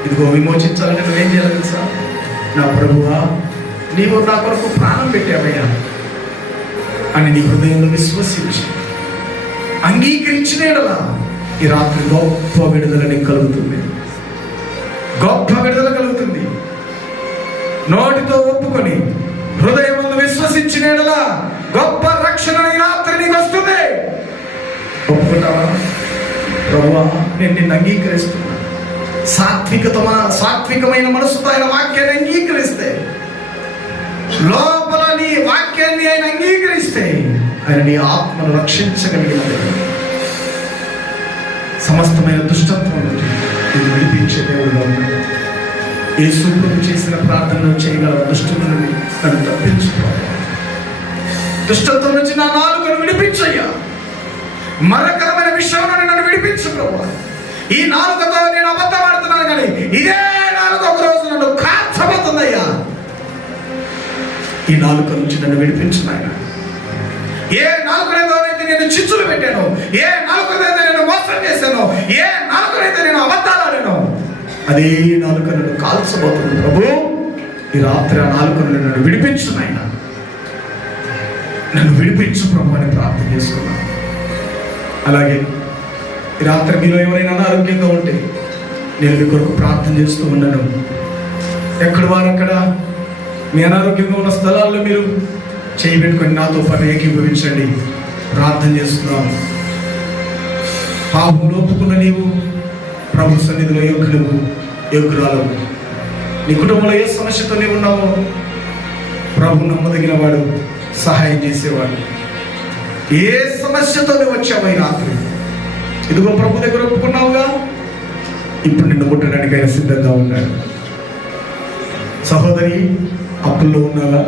ఇదిగో విమోచించాలంటే నువ్వేం చేయాలి తెలుసా? నా ప్రభువా, నీవు నా కొరకు ప్రాణం పెట్టావయ్యా అని నీ హృదయంలో విశ్వసించి అంగీకరించినేడలా ఈ రాత్రి గొప్ప విడుదల నీకు కలుగుతుంది. గొప్ప విడుదల కలుగుతుంది. నోటితో ఒప్పుకొని హృదయం ముందు విశ్వసించినేడలా గొప్ప రక్షణ ఈ రాత్రి నీకు వస్తుంది. ఒప్పుకుంటావా? ప్రభువా, నేను నిన్ను అంగీకరిస్తున్నా. సాత్వికమైన మనసుతో ఆయన వాక్యాన్ని అంగీకరిస్తే, లోపల నీ వాక్యాన్ని ఆయన అంగీకరిస్తే ఆయన నీ ఆత్మను రక్షించగలిగిన సమస్తమైన దుష్టత్వం నుండి నేను విడిపించే దేవుడుగా ఉన్నాడు. యేసు ప్రభు చేసిన ప్రార్థనలు చేయగల దుష్టుల నుండి నన్ను తప్పించుకోవాలి. దుష్టత్వం నుంచి నా నాలుకను విడిపించయ్యా. మరకరమైన విషయం నుండి నన్ను విడిపించు ప్రభు. ఈ నాలుకతో నేను అబద్ధం ఆడుతున్నాను, కానీ ఇదే నాలుక ఒక రోజు నన్ను కాల్చబోతుందయ్యా. ఈ నాలుక నుంచి నన్ను విడిపించు నాయన. ఏ నాలుకనైతే నేను చిచ్చులు పెట్టాను, ఏ నాలుకనైతే నేను మోసం చేశాను, ఏ నాలుకనైతే నేను అబద్ధాలు ఆడాను, అదే నాలుక నన్ను కాల్చబోతుంది ప్రభు. ఈ రాత్రి ఆ నాలుక నుండి నన్ను విడిపించు నాయన. నన్ను విడిపించు ప్రభు అని ప్రార్థన చేసుకున్నాను. అలాగే ఈ రాత్రి మీలో ఎవరైనా అనారోగ్యంగా ఉంటే నేను మీ కొరకు ప్రార్థన చేస్తూ ఉన్నాను. ఎక్కడ వారు అక్కడ మీ అనారోగ్యంగా ఉన్న స్థలాల్లో మీరు చేయి పెట్టుకొని నాతో పాటు ఏకీభవించండి. ప్రార్థన చేస్తున్నాం. పాపం ఒప్పుకున్న నీవు ప్రభు సన్నిధిలో యోగ్యురాలు. నీ కుటుంబంలో ఏ సమస్యతో నీవు ఉన్నావో ప్రభు నమ్మదగిన వాడు, సహాయం చేసేవాడు. ఏ సమస్యతో నువ్వు వచ్చావో ఈ రాత్రి ఇదిగో ప్రభు దగ్గర ఒప్పుకున్నావుగా, ఇప్పుడు నిన్ను ముట్టడానికి ఆయన సిద్ధంగా ఉన్నాడు. సహోదరి, అప్పుల్లో ఉన్నావా?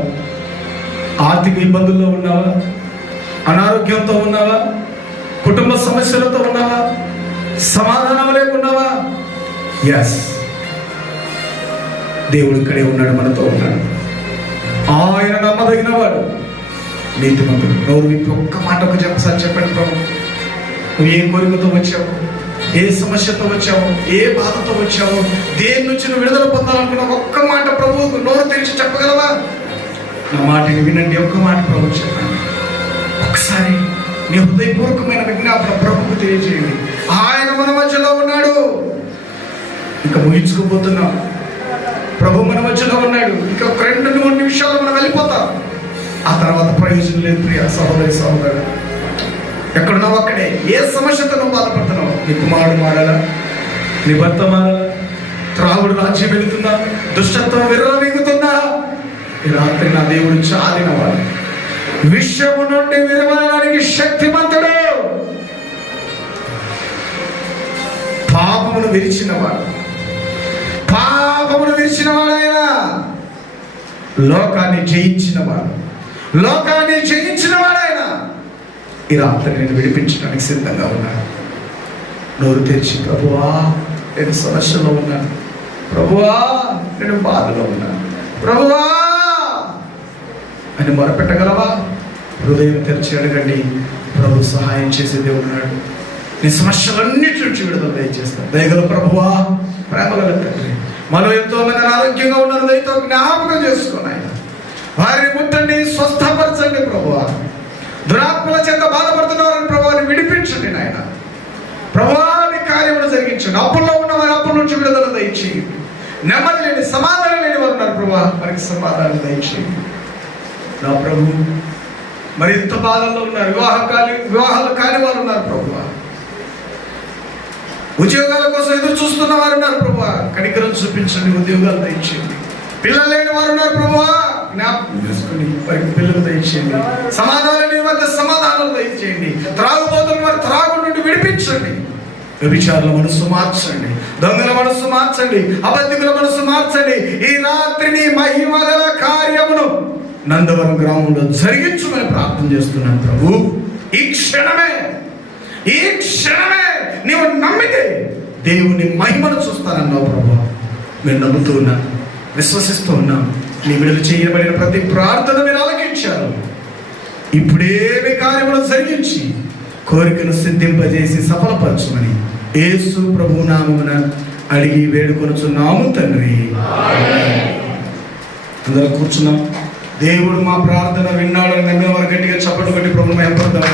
ఆర్థిక ఇబ్బందుల్లో ఉన్నావా? అనారోగ్యంతో ఉన్నావా? కుటుంబ సమస్యలతో ఉన్నావా? సమాధానం లేకున్నావా? ఎస్, దేవుడు ఇక్కడే ఉన్నాడు, మనతో ఉన్నాడు. ఆయన నమ్మదగిన వాడు, నీతిమంతుడు. నోరు విప్పి ఒక్క మాట ఒకసారి చెప్పండి ప్రభు. నువ్వు ఏ కోరికతో వచ్చావు, ఏ సమస్యతో వచ్చావు, ఏ బాధతో వచ్చావు, దేని నుంచి నువ్వు విడుదల పొందాలనుకున్నావు, ఒక్క మాట ప్రభు నోరు తెరిచి చెప్పగలవా? నా మాటని వినండి, ఒక్క మాట ప్రభు చెప్పండి. ఒకసారి నీ హృదయపూర్వకమైన విజ్ఞాపన ప్రభుకు తెలియజేయండి. ఆయన మన మధ్యలో ఉన్నాడు. ఇంకా ముగించుకోబోతున్నాం. ప్రభు మన మధ్యలో ఉన్నాడు. ఇంకా ఒక 2-3 నిమిషాలు మనం వెళ్ళిపోతాం. ఆ తర్వాత ప్రయోజనం లేదు. ప్రియ సహోదరి సహోదరుడు, ఎక్కడున్నావు అక్కడే. ఏ సమస్యతో నువ్వు బాధపడుతున్నావు? నీ కుమారుడు మారాలా? నీ భర్త మారాలా? త్రాగుడు రాజ్యం వెళుతుందా? దుష్టత్వం విర్రవీగుతుందా? ఈ రాత్రి నా దేవుడు చాలినవాడు, విశ్వము నుండి విరవడానికి శక్తిమంతుడు, పాపమును విరిచినవాడు. పాపమును విరిచినవాడు ఆయన. లోకాన్ని జయించినవాడు. లోకాన్ని జయించినవాడు ఆయన. ఈ రాత్రి నేను విడిపించడానికి సిద్ధంగా ఉన్నాను. నోరు తెరిచి ప్రభువా నేను సమస్యలో ఉన్నాను, ప్రభువా నేను బాధలో ఉన్నాను, ప్రభువా అని మొరపెట్టగలవా? హృదయం తెరిచి అడగండి. ప్రభు సహాయం చేసే దేవుడు ఉన్నాడు. నీ సమస్యలన్నిటి నుంచి విడుదల దయచేస్తాను. దయగల ప్రభువా, ప్రేమగల తండ్రి, మనం ఎంతో మంది ఆరోగ్యంగా ఉన్నారు, దయతో జ్ఞాపకం చేసుకుని ఆయన వారిని ముట్టండి, స్వస్థపరచండి ప్రభువా. దురాత్మల చేత బాధపడుతున్నవారిని ప్రభువాన్ని విడిపించండి నాయన. ప్రభువా నీ కార్యములు జరిగించండి. అప్పుల్లో ఉన్న వారి అప్పుల నుంచి విడుదల దయచేయండి. నెమ్మది లేని సమాధానం లేని వారు ఉన్నారు ప్రభువా, వారికి సమాధానం దయచేయండి నా ప్రభు. మరి ఇంత బాధల్లో ఉన్నారు, వివాహాలు కాని వారు ఉన్నారు ప్రభువా. ఉద్యోగాల కోసం ఎదురు చూస్తున్న వారు ఉన్నారు ప్రభువా, కనికరం చూపించండి, ఉద్యోగాలు దయచేయండి. పిల్లలు లేని వారు ఉన్నారు ప్రభువా, జ్ఞాపకం చేసుకుని వారికి పిల్లలు దయచేయండి. సమాధానం లేని వారికి సమాధానం దయచేయండి. త్రాగుబోతున్న వారి త్రాగు నుండి విడిపించండి. వ్యభిచారుల మనస్సు మార్చండి, దొంగల మనస్సు మార్చండి, అబద్ధికుల మనస్సు మార్చండి. ఈ రాత్రిని మహిమగల కార్యమును నందవరం గ్రామంలో జరిగించమని ప్రార్థన చేస్తున్నాను ప్రభు. ఈ క్షణమే నీవు నమ్మితే దేవుని మహిమను చూస్తానన్నావు ప్రభు. మేము నమ్ముతూ ఉన్నాం, విశ్వసిస్తూ ఉన్నాం. నీ విడుదల చేయబడిన ప్రతి ప్రార్థన మీరు ఆలకించారు. ఇప్పుడేమి కార్యములు జరిగించి కోరికను సిద్ధింపజేసి సఫలపరచమని యేసు ప్రభు నామమున అడిగి వేడుకొనుచున్నాము తండ్రి. అందరూ కూర్చున్నాం. దేవుడు మా ప్రార్థన విన్నాడని నమ్మిన వారు గట్టిగా చప్పట్లు కొట్టి ప్రభువును మహిమపరుద్దాం.